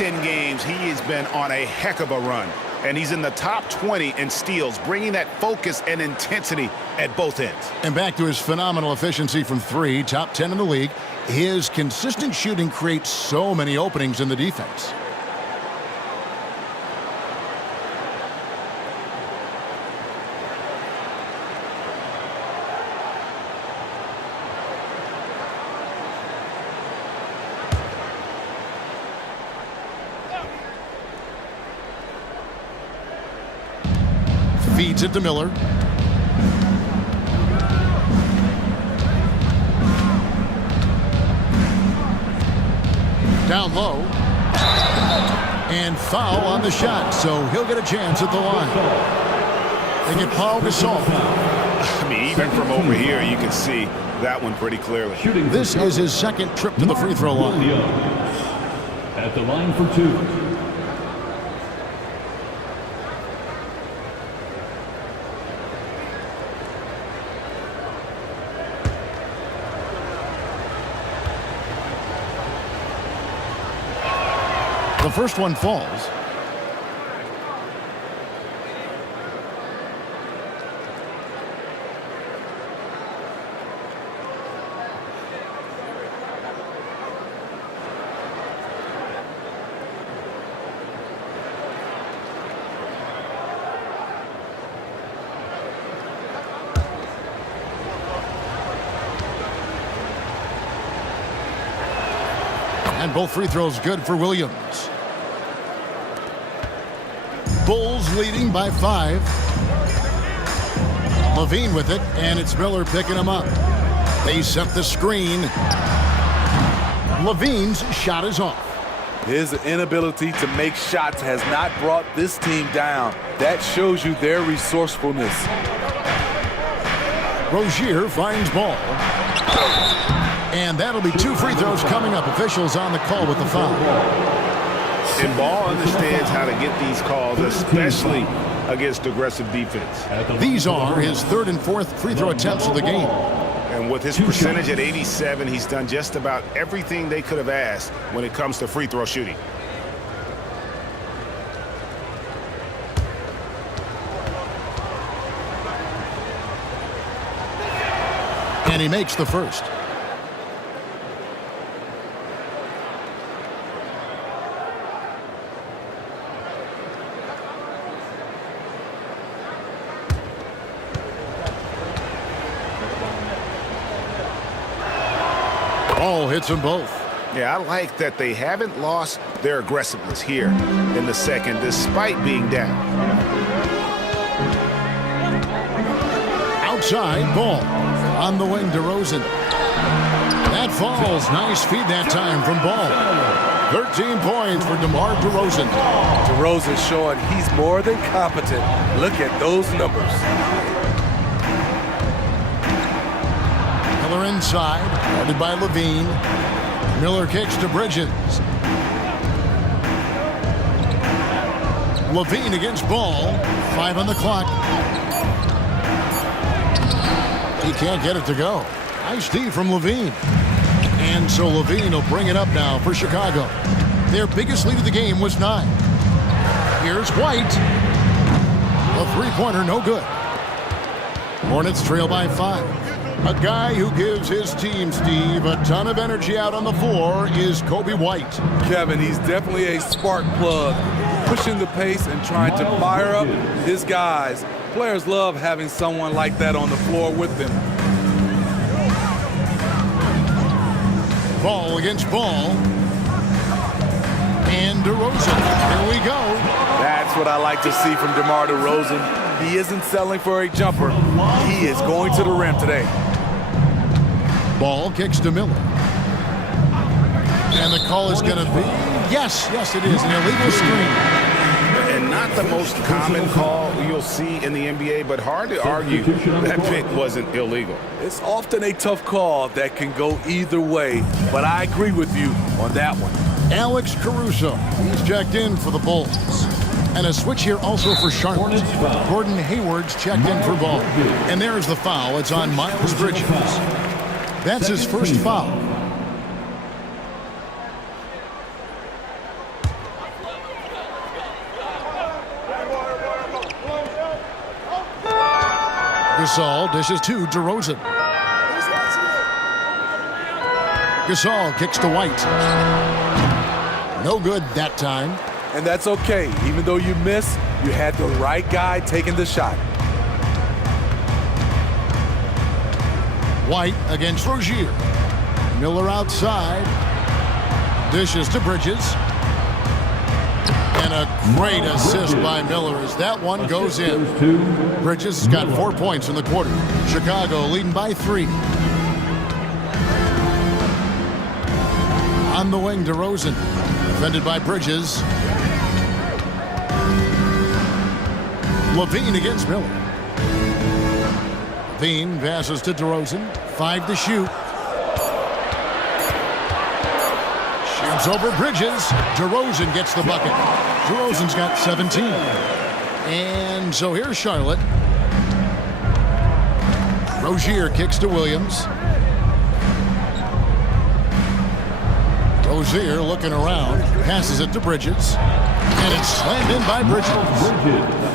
10 games, he has been on a heck of a run. And he's in the top 20 in steals, bringing that focus and intensity at both ends. And back to his phenomenal efficiency from three, top 10 in the league. His consistent shooting creates so many openings in the defense. Feeds it to Miller. Down low. And foul on the shot, so he'll get a chance at the line. They get Paul Gasol. I mean, even from over here, you can see that one pretty clearly. This is his second trip to the free throw line. At the line for two. The first one falls. And both free throws good for Williams. Bulls leading by 5. Levine with it, and it's Miller picking him up. They set the screen. Levine's shot is off. His inability to make shots has not brought this team down. That shows you their resourcefulness. Rozier finds Ball. And that'll be 2 free throws coming up. Officials on the call with the foul. And Ball understands how to get these calls, especially against aggressive defense. These are his 3rd and 4th free throw attempts of the game. And with his percentage at 87, he's done just about everything they could have asked when it comes to free throw shooting. And he makes the first. Ball hits them both. Yeah, I like that they haven't lost their aggressiveness here in the second, despite being down. Outside, Ball. On the wing, DeRozan. That falls. Nice feed that time from Ball. 13 points for DeMar DeRozan. DeRozan showing he's more than competent. Look at those numbers. Miller inside, guarded by Levine. Miller kicks to Bridges. Levine against Ball. 5 on the clock. He can't get it to go. Nice D from Levine. And so Levine will bring it up now for Chicago. Their biggest lead of the game was 9. Here's White. A three-pointer, no good. Hornets trail by 5. A guy who gives his team, Steve, a ton of energy out on the floor is Kobe White. Kevin, he's definitely a spark plug, pushing the pace and trying to fire up his guys. Players love having someone like that on the floor with them. Ball against Ball. And DeRozan. Here we go. That's what I like to see from DeMar DeRozan. He isn't settling for a jumper. He is going to the rim today. Ball kicks to Miller. And the call is going to be, yes, it is, an illegal screen. And not the most common call you'll see in the NBA, but hard to argue that pick wasn't illegal. It's often a tough call that can go either way, but I agree with you on that one. Alex Caruso, he's checked in for the Bulls. And a switch here also for Charlotte. Gordon Hayward's checked in for Ball. And there's the foul. It's on Miles Bridges. That's his first foul. Gasol dishes to DeRozan. Gasol kicks to White. No good that time. And that's okay. Even though you miss, you had the right guy taking the shot. White against Rozier. Miller outside. Dishes to Bridges. And a great assist by Miller as that one goes in. Bridges has got 4 points in the quarter. Chicago leading by 3. On the wing, DeRozan. Defended by Bridges. Levine against Miller. Levine passes to DeRozan. 5 to shoot. Shoots over Bridges. DeRozan gets the bucket. DeRozan's got 17. And so here's Charlotte. Rozier kicks to Williams. Rozier looking around. Passes it to Bridges. And it's slammed in by Bridges.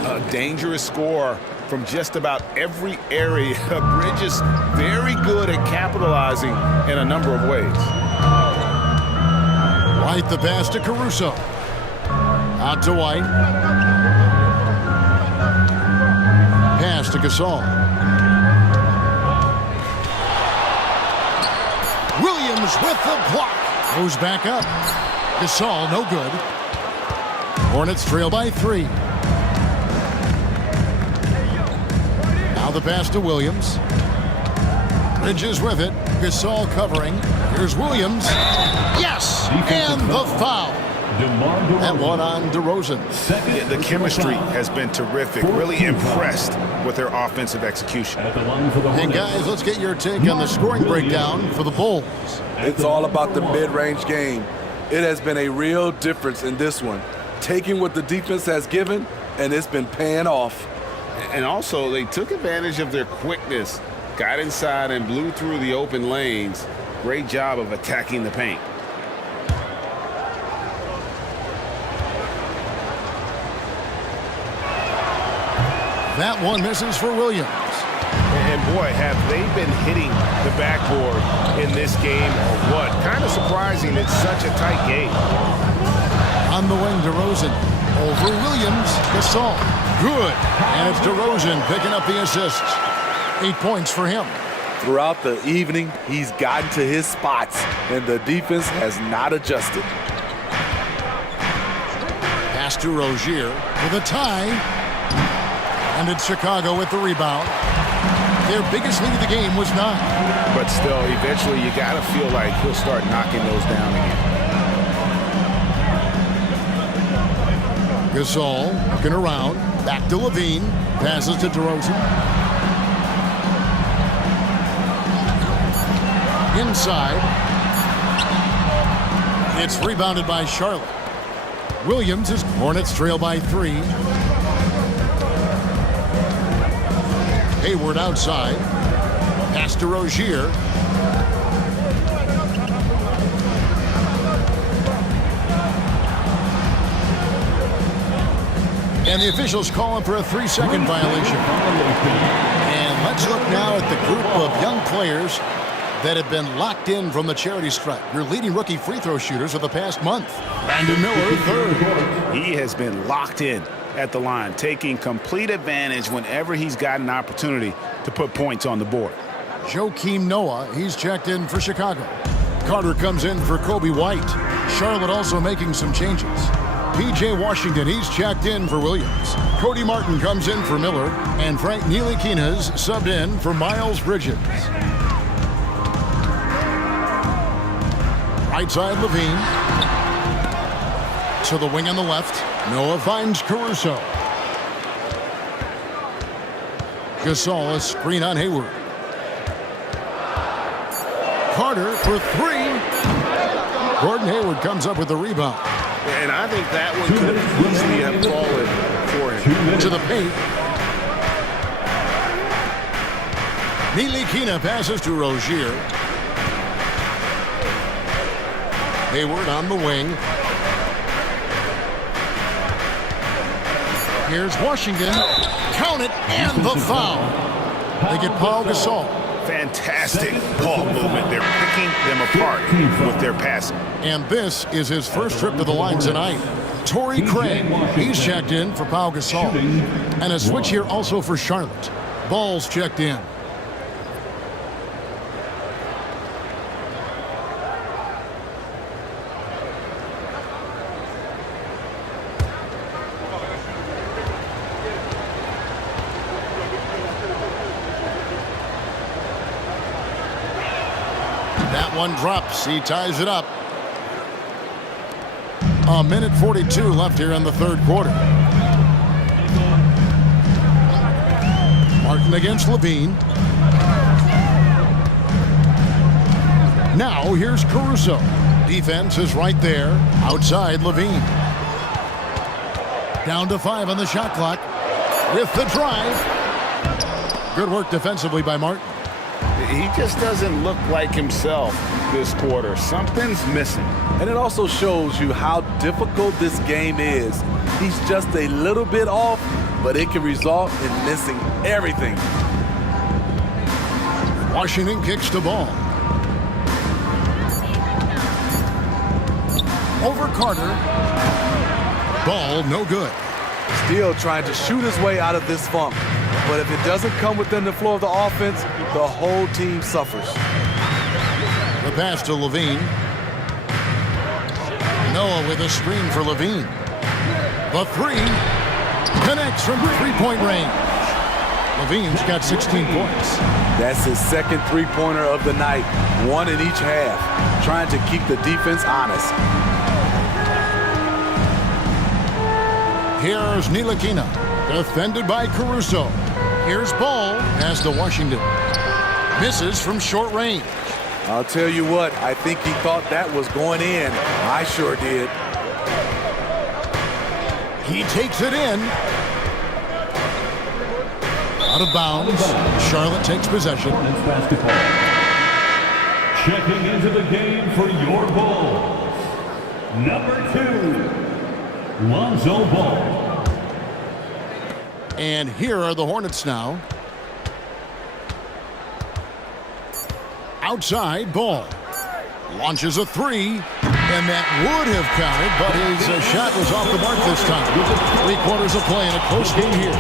A dangerous score from just about every area. Bridges very good at capitalizing in a number of ways. White the pass to Caruso. Out to White. Pass to Gasol. Williams with the block. Goes back up. Gasol no good. Hornets trail by 3. Now the pass to Williams. Bridges with it. Gasol covering. Here's Williams. Yes! And the foul. That one on DeRozan. The chemistry has been terrific. Really impressed with their offensive execution. And guys, let's get your take on the scoring breakdown for the Bulls. It's all about the mid-range game. It has been a real difference in this one. Taking what the defense has given, and it's been paying off. And also, they took advantage of their quickness, got inside and blew through the open lanes. Great job of attacking the paint. That one misses for Williams. And boy, have they been hitting the backboard in this game or what? Kind of surprising it's such a tight game. On the wing, DeRozan. Over Williams. Gasol. Good. And it's DeRozan picking up the assists. 8 points for him. Throughout the evening, he's gotten to his spots, and the defense has not adjusted. Pass to Rozier with a tie. And it's Chicago with the rebound. Their biggest lead of the game was 9. But still, eventually you got to feel like he'll start knocking those down again. Gasol looking around. Back to Levine. Passes to DeRozan. Inside. It's rebounded by Charlotte. Williams is Hornets trail by 3. Hayward outside. Pass to Rozier. And the officials calling for a 3-second violation. And let's look now at the group of young players that have been locked in from the charity stripe. Your leading rookie free throw shooters of the past month. Brandon Miller, 3rd. He has been locked in at the line, taking complete advantage whenever he's got an opportunity to put points on the board. Joakim Noah, he's checked in for Chicago. Carter comes in for Kobe White. Charlotte also making some changes. P.J. Washington, he's checked in for Williams. Cody Martin comes in for Miller. And Frank Ntilikina's subbed in for Miles Bridges. Right side, Levine. To the wing on the left. Noah finds Caruso. Gasol, a screen on Hayward. Carter for 3. Gordon Hayward comes up with the rebound. And I think that one could have easily have fallen for him. To the paint. Ntilikina passes to Rozier. Hayward on the wing. Here's Washington. Count it, and the foul. They get Paul Gasol. Fantastic ball movement. They're picking them apart with their passing. And this is his first trip to the line tonight. Torrey Craig, he's checked in for Paul Gasol. And a switch here also for Charlotte. Ball's checked in. That one drops. He ties it up. A minute 42 left here in the third quarter. Martin against Levine. Now here's Caruso. Defense is right there. Outside Levine. Down to 5 on the shot clock. With the drive. Good work defensively by Martin. He just doesn't look like himself this quarter. Something's missing. And it also shows you how difficult this game is. He's just a little bit off, but it can result in missing everything. Washington kicks the ball. Over Carter. Ball no good. Still trying to shoot his way out of this funk. But if it doesn't come within the flow of the offense, the whole team suffers. The pass to Levine. Noah with a screen for Levine. The three connects from three-point range. Levine's got 16 points. That's his second three-pointer of the night, one in each half, trying to keep the defense honest. Here's Ntilikina, defended by Caruso. Here's Ball, pass to Washington. Misses from short range. I'll tell you what, I think he thought that was going in. I sure did. He takes it in. Out of bounds. Charlotte takes possession. Hornets basketball. Checking into the game for your Bulls. Number 2, Lonzo Ball. And here are the Hornets now. Outside Ball. Launches a three. And that would have counted, but his shot was off the mark this time. 3/4 of play in a close game here.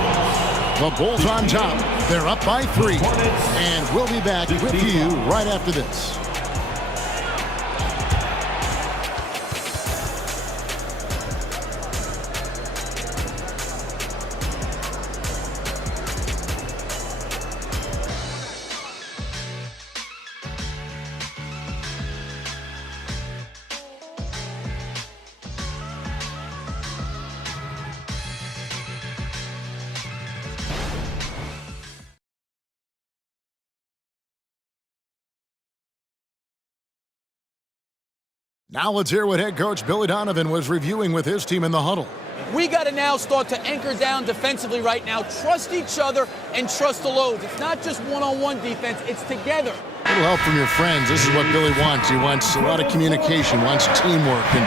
The Bulls on top. They're up by 3. And we'll be back with you right after this. Now let's hear what head coach Billy Donovan was reviewing with his team in the huddle. We got to now start to anchor down defensively right now. Trust each other and trust the loads. It's not just one-on-one defense, it's together. A little help from your friends. This is what Billy wants. He wants a lot of communication, wants teamwork. And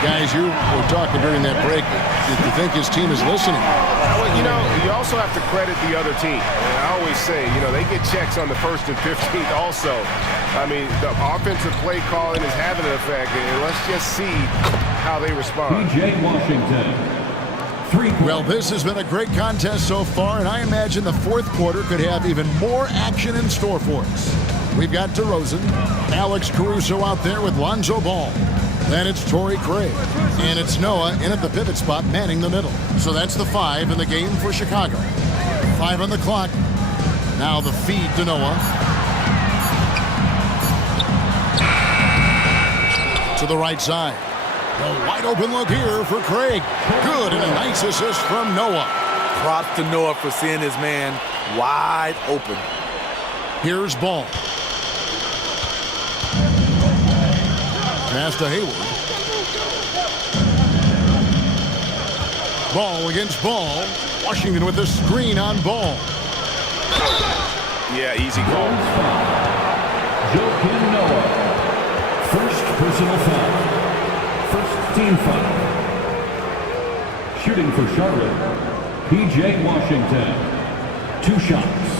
guys, you were talking during that break. Do you think his team is listening? Well, you know, you also have to credit the other team. And I always say, you know, they get checks on the 1st and 15th also. I mean, the offensive play calling is having an effect, and let's just see how they respond. PJ Washington. Well, this has been a great contest so far, and I imagine the fourth quarter could have even more action in store for us. We've got DeRozan, Alex Caruso out there with Lonzo Ball. Then it's Torrey Craig, and it's Noah in at the pivot spot manning the middle. So that's the 5 in the game for Chicago. 5 on the clock. Now the feed to Noah. To the right side. A wide open look here for Craig. Good, and a nice assist from Noah. Props to Noah for seeing his man wide open. Here's Ball. Pass to Hayward. Ball against Ball. Washington with the screen on Ball. Yeah, easy call. Joakim Noah. First personal foul. First team foul. Shooting for Charlotte, PJ Washington. 2 shots.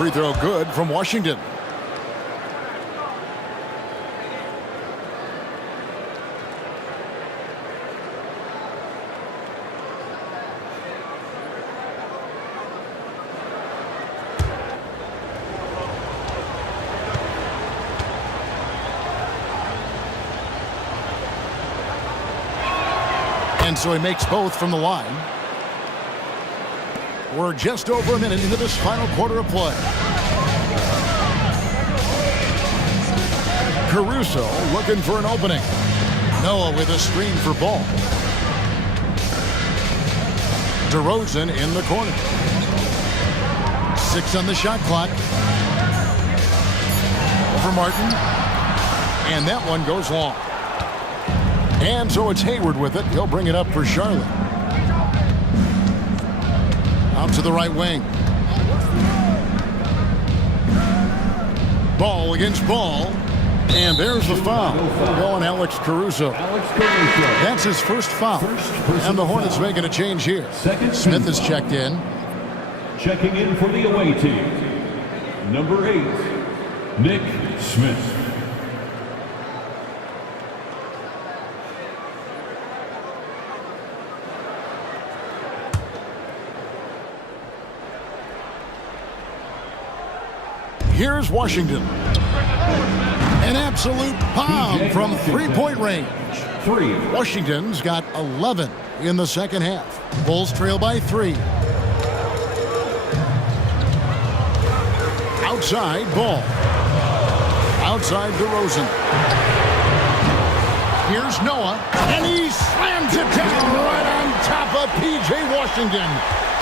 free throw good from Washington. And so he makes both from the line. We're just over a minute into this final quarter of play. Caruso looking for an opening. Noah with a screen for Ball. DeRozan in the corner. 6 on the shot clock. Over Martin. And that one goes long. And so it's Hayward with it. He'll bring it up for Charlotte. Out to the right wing. Ball against Ball. And there's the foul. Going Alex Caruso. That's his first foul. And the Hornets making a change here. Smith is checked in. Checking in for the away team, number 8, Nick Smith. Here's Washington. An absolute bomb from three-point range. Washington's got 11 in the second half. Bulls trail by 3. Outside, Ball. Outside, DeRozan. Here's Noah, and he slams it down right on top of P.J. Washington.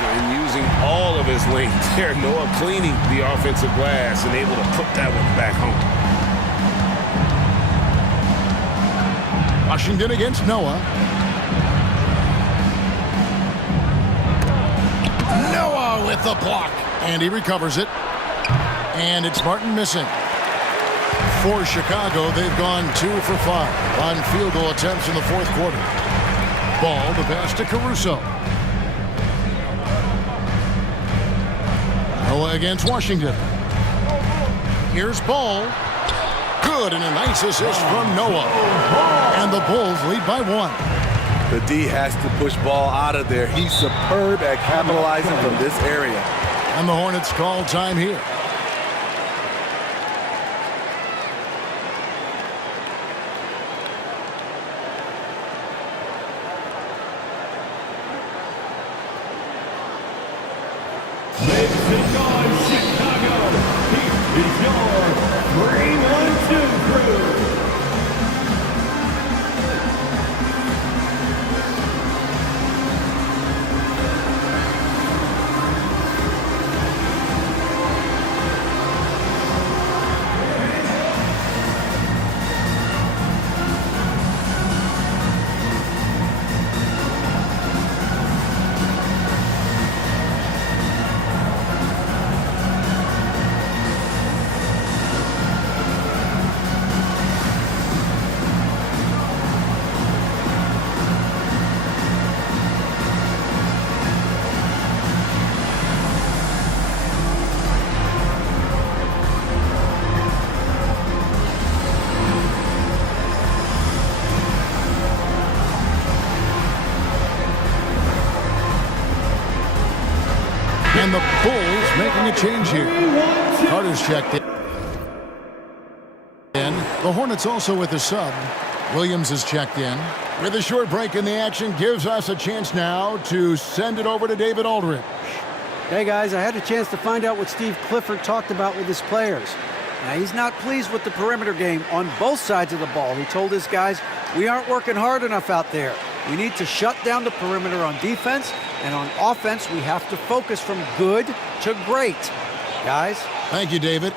And using all of his length there, Noah cleaning the offensive glass and able to put that one back home. Washington against Noah. Noah with the block, and he recovers it. And it's Martin missing. For Chicago, they've gone 2 for 5 on field goal attempts in the fourth quarter. Ball, the pass to Caruso. Noah against Washington. Here's Ball. Good, and a nice assist from Noah. And the Bulls lead by 1. The D has to push Ball out of there. He's superb at capitalizing from this area. And the Hornets call time here. And the Bulls making a change here. Carter's checked in. The Hornets also with a sub. Williams is checked in. With a short break in the action, gives us a chance now to send it over to David Aldridge. Hey guys, I had a chance to find out what Steve Clifford talked about with his players. Now, he's not pleased with the perimeter game on both sides of the ball. He told his guys, we aren't working hard enough out there. We need to shut down the perimeter on defense, and on offense, we have to focus from good to great. Guys? Thank you, David.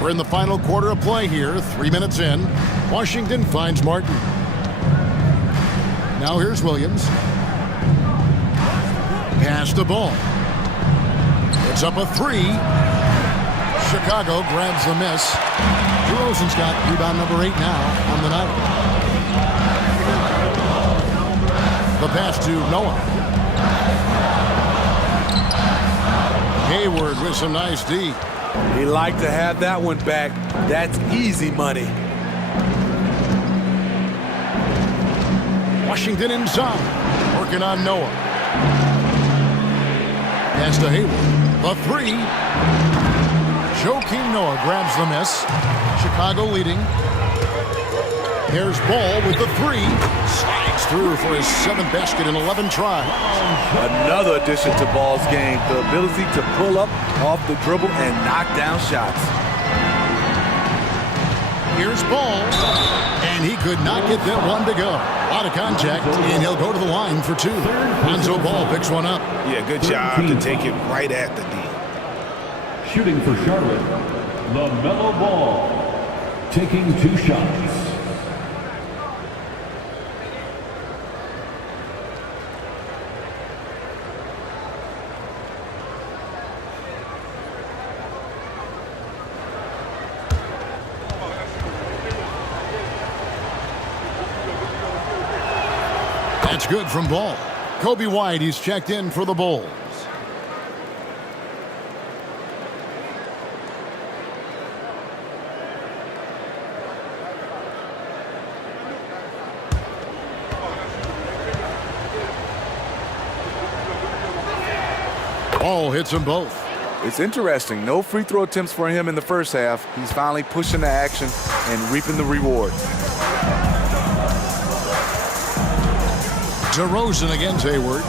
We're in the final quarter of play here, 3 minutes in. Washington finds Martin. Now here's Williams. Pass the ball. It's up a 3. Chicago grabs the miss. DeRozan's got rebound number 8 now on the night. The pass to Noah. Hayward with some nice D. He liked to have that one back. That's easy money. Washington inside. Working on Noah. Pass to Hayward. The three. Joakim Noah grabs the miss. Chicago leading. Here's Ball with the three. Slides through for his 7th basket in 11 tries. Another addition to Ball's game, the ability to pull up off the dribble and knock down shots. Here's Ball, and he could not get that one to go. Out of contact, and he'll go to the line for 2. Lonzo Ball picks one up. Yeah, good job to take it right at the D. Shooting for Charlotte, LaMelo Ball, taking 2 shots. That's good from Ball. Kobe White, he's checked in for the Bulls. Ball hits them both. It's interesting. No free throw attempts for him in the first half. He's finally pushing the action and reaping the reward. DeRozan against Hayward.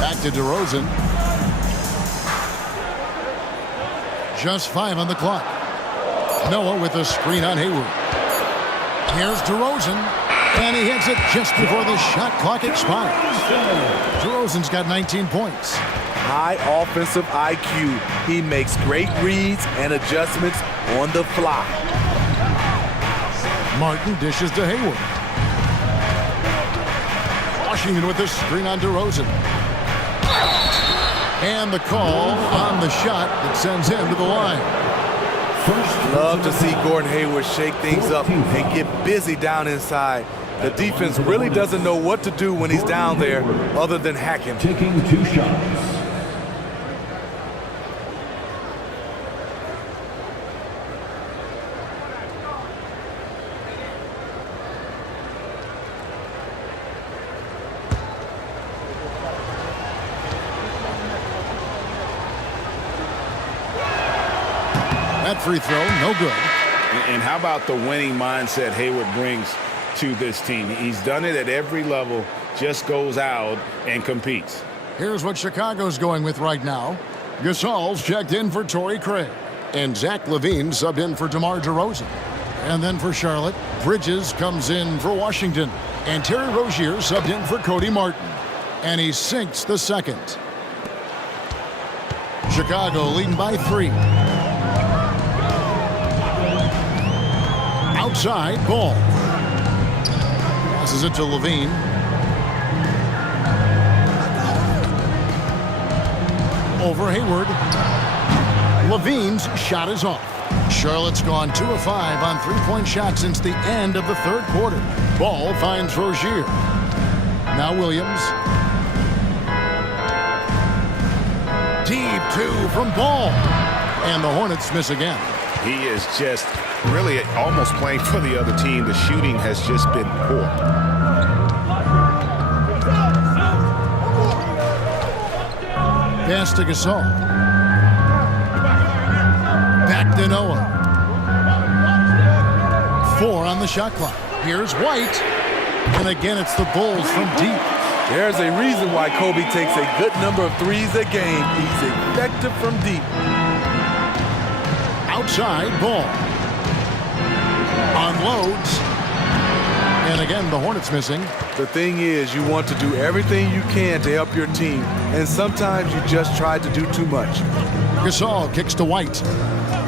Back to DeRozan. Just 5 on the clock. Noah with a screen on Hayward. Here's DeRozan, and he hits it just before the shot clock expires. DeRozan's got 19 points. High offensive IQ. He makes great reads and adjustments on the fly. Martin dishes to Hayward. Washington with the screen on DeRozan. And the call on the shot that sends him to the line. Love to see Gordon Hayward shake things up and get busy down inside. The defense really doesn't know what to do when he's down there other than hack him. Taking 2 shots. That free throw, no good. And how about the winning mindset Hayward brings to this team? He's done it at every level, just goes out and competes. Here's what Chicago's going with right now. Gasol's checked in for Torrey Craig. And Zach LaVine subbed in for DeMar DeRozan. And then for Charlotte, Bridges comes in for Washington. And Terry Rozier subbed in for Cody Martin. And he sinks the second. Chicago leading by 3. Outside, Ball. Passes it to LaVine. Over Hayward. LaVine's shot is off. Charlotte's gone 2 of 5 on 3-point shots since the end of the 3rd quarter. Ball finds Rozier. Now Williams. Deep 2 from Ball. And the Hornets miss again. He is just really almost playing for the other team. The shooting has just been poor. Pass to Gasol. Back to Noah. 4 on the shot clock. Here's White. And again, it's the Bulls from deep. There's a reason why Kobe takes a good number of threes a game. He's effective from deep. Outside, Ball. Unloads. And again, the Hornets missing. The thing is, you want to do everything you can to help your team, and sometimes you just try to do too much. Gasol kicks to White.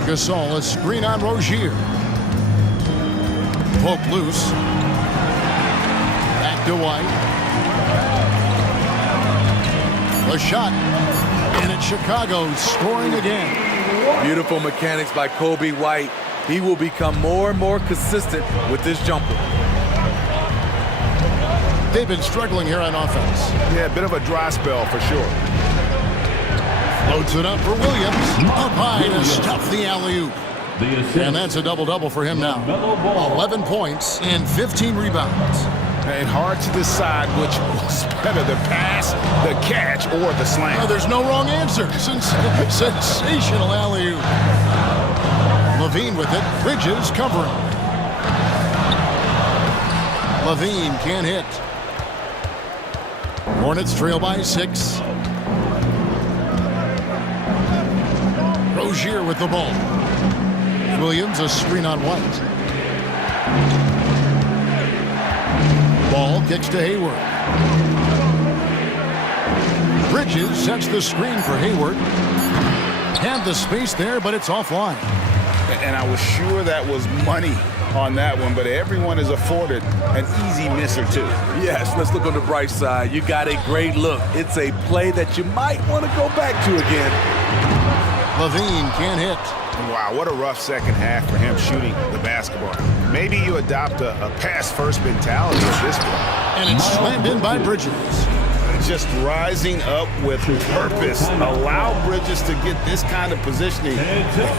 Gasol, a screen on Rozier. Poke loose. Back to White. A shot. And it's Chicago scoring again. Beautiful mechanics by Kobe White. he will become more and more consistent with this jumper. They've been struggling here on offense. Yeah, a bit of a dry spell for sure. Loads it up for Williams. Up high to stuff the alley-oop. And that's a double-double for him now. 11 points and 15 rebounds. And hard to decide which was better, the pass, the catch, or the slam. Oh, there's no wrong answer. Sensational alley-oop. Levine with it. Bridges covering. Levine can't hit. Hornets trail by 6. Rozier with the ball. Williams a screen on White. Ball kicks to Hayward. Bridges sets the screen for Hayward. Had the space there, but it's offline. And I was sure that was money on that one, but everyone is afforded an easy miss or two. Yes, let's look on the bright side. You got a great look. It's a play that you might want to go back to again. Levine can't hit. Wow, what a rough second half for him shooting the basketball. Maybe you adopt a pass-first mentality at this point. And it's slammed in by Bridges. Just rising up with purpose. Allow Bridges to get this kind of positioning.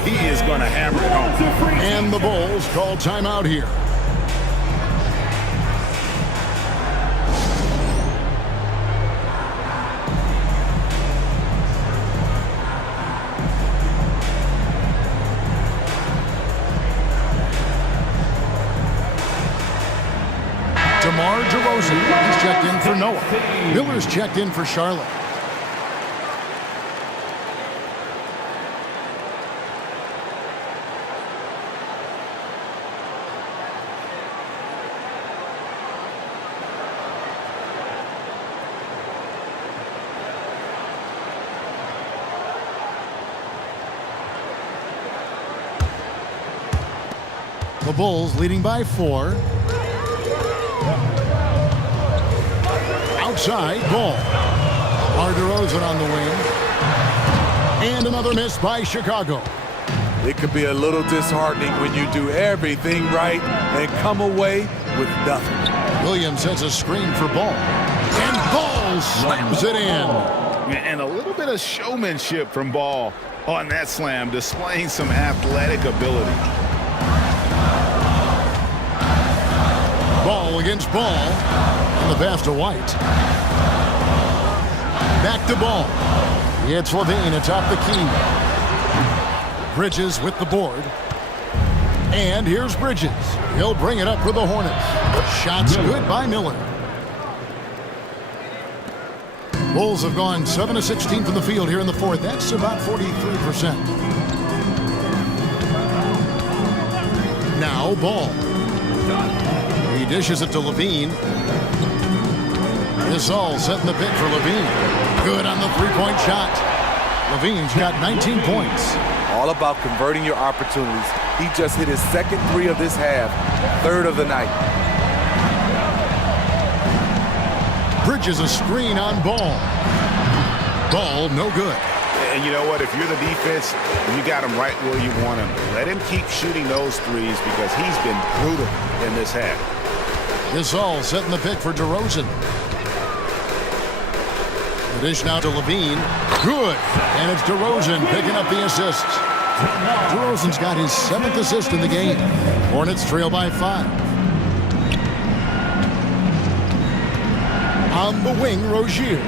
He is going to hammer it home. And the Bulls call timeout here. DeMar DeRozan, he's checked in for Noah. Miller's checked in for Charlotte. The Bulls leading by 4. Outside, ball. DeRozan on the wing. And another miss by Chicago. It could be a little disheartening when you do everything right and come away with nothing. Williams sets a screen for Ball. And Ball slams it in. And a little bit of showmanship from Ball on that slam, displaying some athletic ability. Ball against Ball. And the pass to White. Back to Ball. It's Levine atop the key. Bridges with the board. And here's Bridges. He'll bring it up for the Hornets. Shots good by Miller. Bulls have gone 7 of 16 from the field here in the fourth. That's about 43%. Now Ball. He dishes it to Levine. This all setting the pick for Levine. Good on the three-point shot. Levine's got 19 points. All about converting your opportunities. He just hit his second three of this half, third of the night. Bridges a screen on Ball. Ball no good. And you know what? If you're the defense, you got him right where you want him. Let him keep shooting those threes because he's been brutal in this half. This all setting the pick for DeRozan. The dish now to Levine. Good. And it's DeRozan picking up the assist. DeRozan's got his 7th assist in the game. Hornets trail by 5. On the wing, Rozier.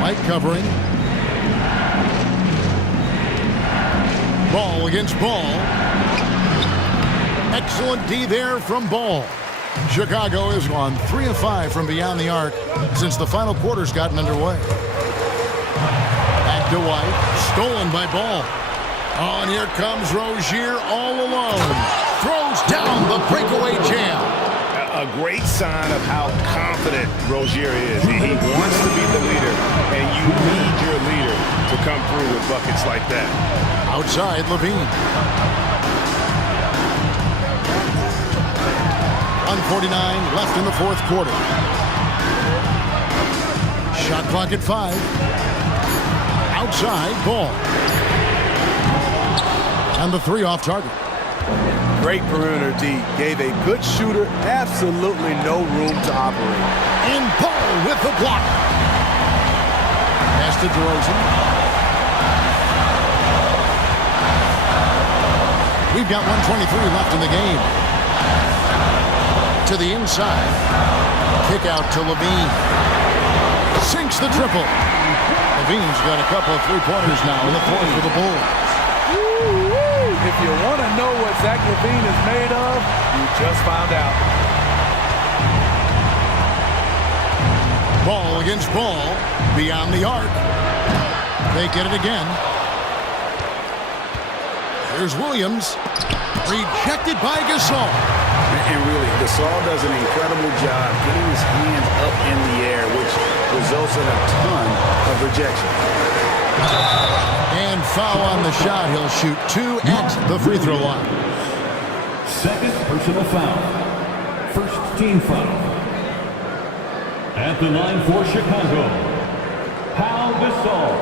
White covering. Ball against Ball. Excellent D there from Ball. Chicago has gone 3 of 5 from beyond the arc since the final quarter's gotten underway. Back to White. Stolen by Ball. Oh, and here comes Rozier all alone. Throws down the breakaway jam. A great sign of how confident Rozier is. He wants to be the leader, and you need your leader to come through with buckets like that. Outside, Levine. 1:49 left in the fourth quarter. Shot clock at 5. Outside, Ball. And the 3 off target. Great perimeter D. Gave a good shooter absolutely no room to operate. In Ball with the block. Pass to DeRozan. We've got 1:23 left in the game. To the inside. Kick out to Levine. Sinks the triple. Levine's got a couple of three-pointers now in the fourth for the Bulls. Woo-woo. If you want to know what Zach LaVine is made of, you just found out. Ball against Ball. Beyond the arc. They get it again. Here's Williams. Rejected by Gasol. And really, Gasol does an incredible job getting his hands up in the air, which results in a ton of rejection. And foul on the shot. He'll shoot 2 at the free throw line. Second personal foul. First team foul. At the line for Chicago, Pau Gasol.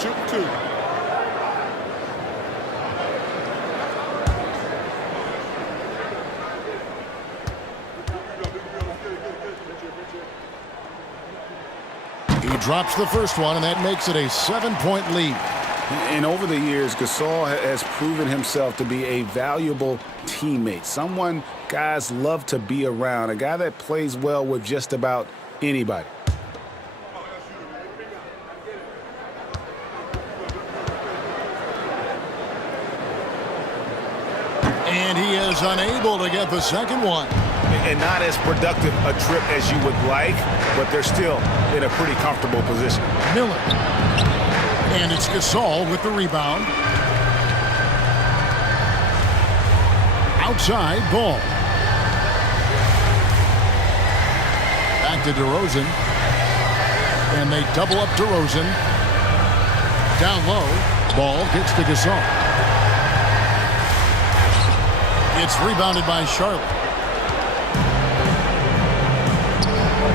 Shoot 2. He drops the first one, and that makes it a 7-point lead. And over the years, Gasol has proven himself to be a valuable teammate, someone guys love to be around, a guy that plays well with just about anybody. And he is unable to get the second one. And not as productive a trip as you would like, but they're still in a pretty comfortable position. Miller. And it's Gasol with the rebound. Outside Ball. Back to DeRozan. And they double up DeRozan. Down low. Ball gets to Gasol. It's rebounded by Charlotte.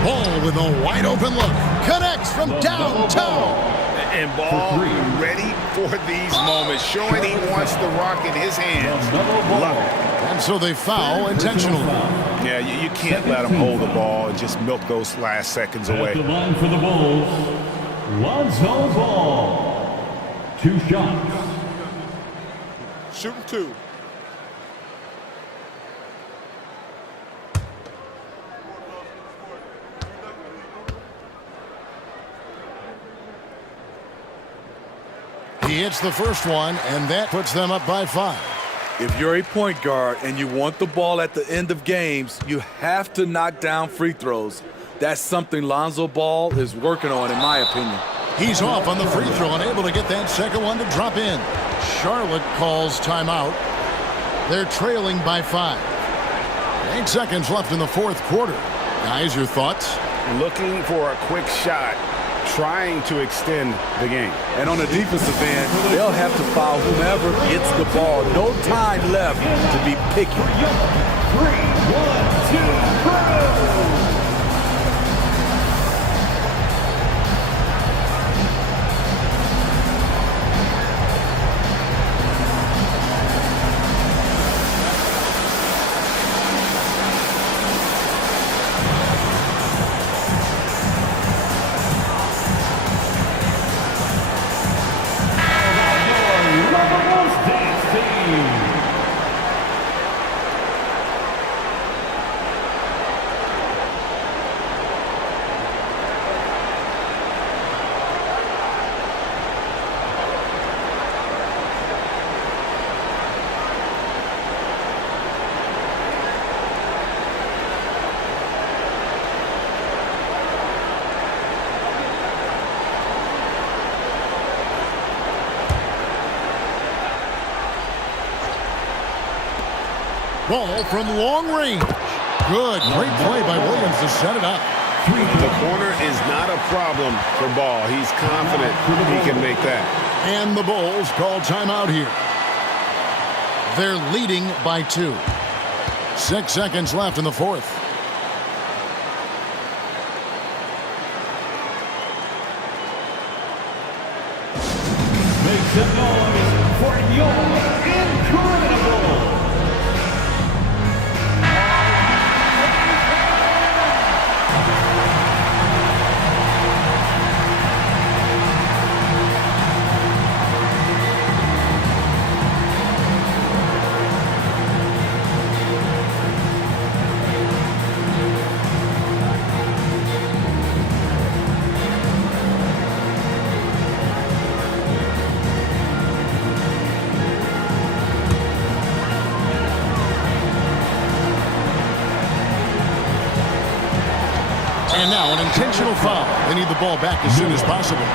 Ball with a wide open look. Connects from downtown. And Ball ready for these moments, showing he wants the rock in his hands. Love it. And so they foul intentionally. Yeah, you can't let him hold the ball and just milk those last seconds away. At the line for the Bulls, Lonzo Ball. 2 shots. Shooting 2. He hits the first one, and that puts them up by 5. If you're a point guard and you want the ball at the end of games, you have to knock down free throws. That's something Lonzo Ball is working on, in my opinion. He's off on the free throw, unable to get that second one to drop in. Charlotte calls timeout. They're trailing by 5. 8 seconds left in the fourth quarter. Guys, your thoughts? Looking for a quick shot, trying to extend the game. And on the defensive end, they'll have to foul whomever gets the ball. No time left to be picky. 3, 1, 2, 3. Ball from long range. Good. Great play by Williams to set it up. The corner is not a problem for Ball. He's confident he can make that. And the Bulls call timeout here. They're leading by 2. 6 seconds left in the fourth. And now an intentional foul. They need the ball back as soon as possible.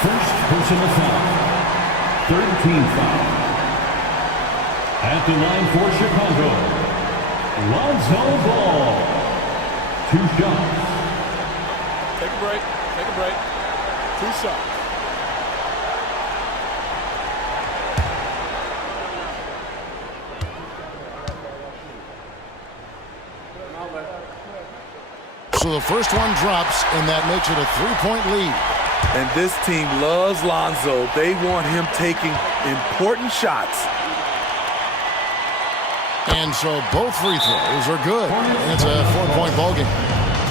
First personal foul. Third team foul. At the line for Chicago, Lonzo Ball. 2 shots. Take a break. Take a break. 2 shots. So the first one drops, and that makes it a 3-point lead. And this team loves Lonzo. They want him taking important shots. And so both free throws are good. And it's a 4-point ball game.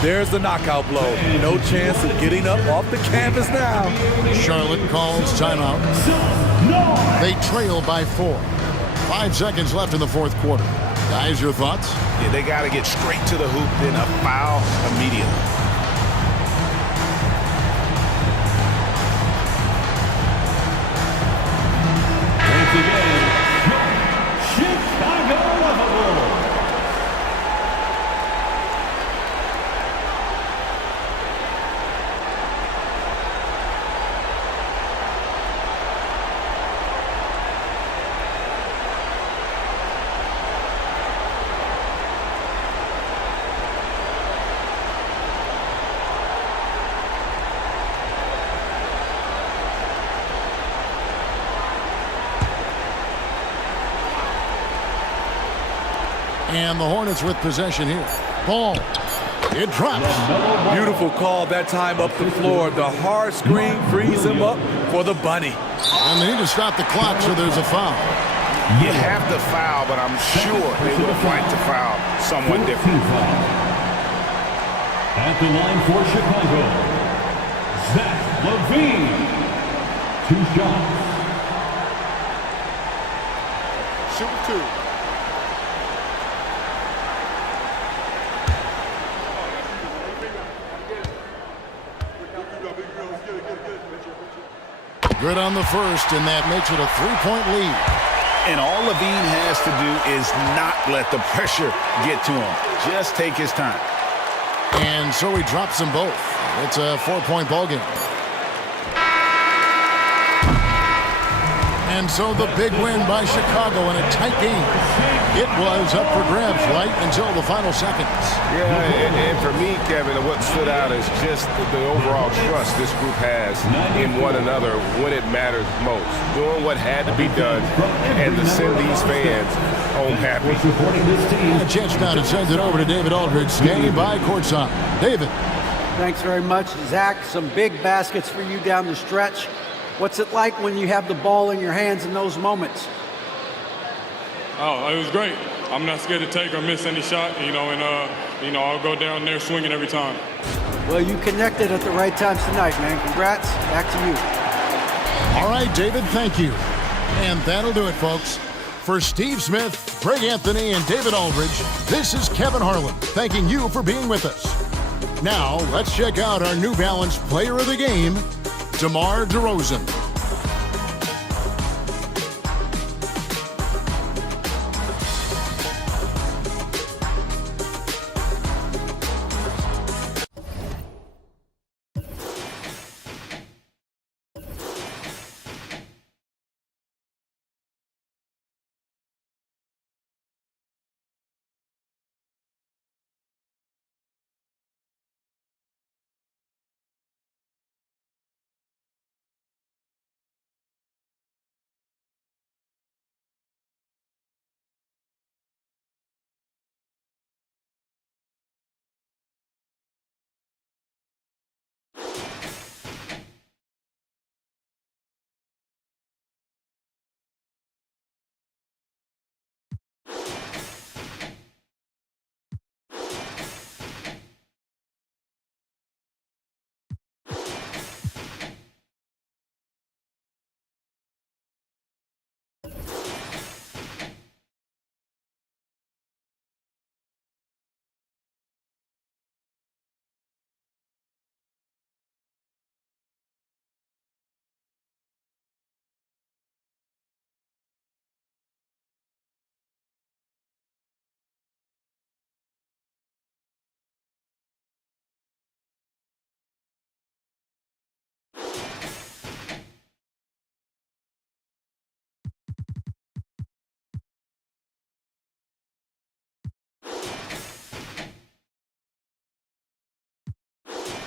There's the knockout blow. No chance of getting up off the canvas now. Charlotte calls timeout. They trail by 4. 5 seconds left in the fourth quarter. Guys, your thoughts? Yeah, they got to get straight to the hoop, then a foul immediately. Once again, Chicago Bulls. And the Hornets with possession here. Ball. It drops. Beautiful call that time up the floor. The hard screen frees him up for the bunny. And they need to stop the clock, so there's a foul. You have to foul, but I'm sure they would have liked to foul someone different. At the line for Chicago, Zach LaVine. 2 shots. Shoot 2. Good on the first, and that makes it a 3-point lead. And all Levine has to do is not let the pressure get to him. Just take his time. And so he drops them both. It's a 4-point ball game. And so the big win by Chicago in a tight game. It was up for grabs right until the final seconds. Yeah, and for me, Kevin, what stood out is just the overall trust this group has in one another when it matters most. Doing what had to be done and to send these fans home happy. A chance now to send it over to David Aldridge, standing by courtside. David. Thanks very much, Zach. Some big baskets for you down the stretch. What's it like when you have the ball in your hands in those moments? Oh, it was great. I'm not scared to take or miss any shot, and I'll go down there swinging every time. Well, you connected at the right times tonight, man. Congrats. Back to you. All right, David, thank you. And that'll do it, folks. For Steve Smith, Greg Anthony, and David Aldridge, this is Kevin Harlan thanking you for being with us. Now, let's check out our New Balance Player of the Game, DeMar DeRozan. Thank you.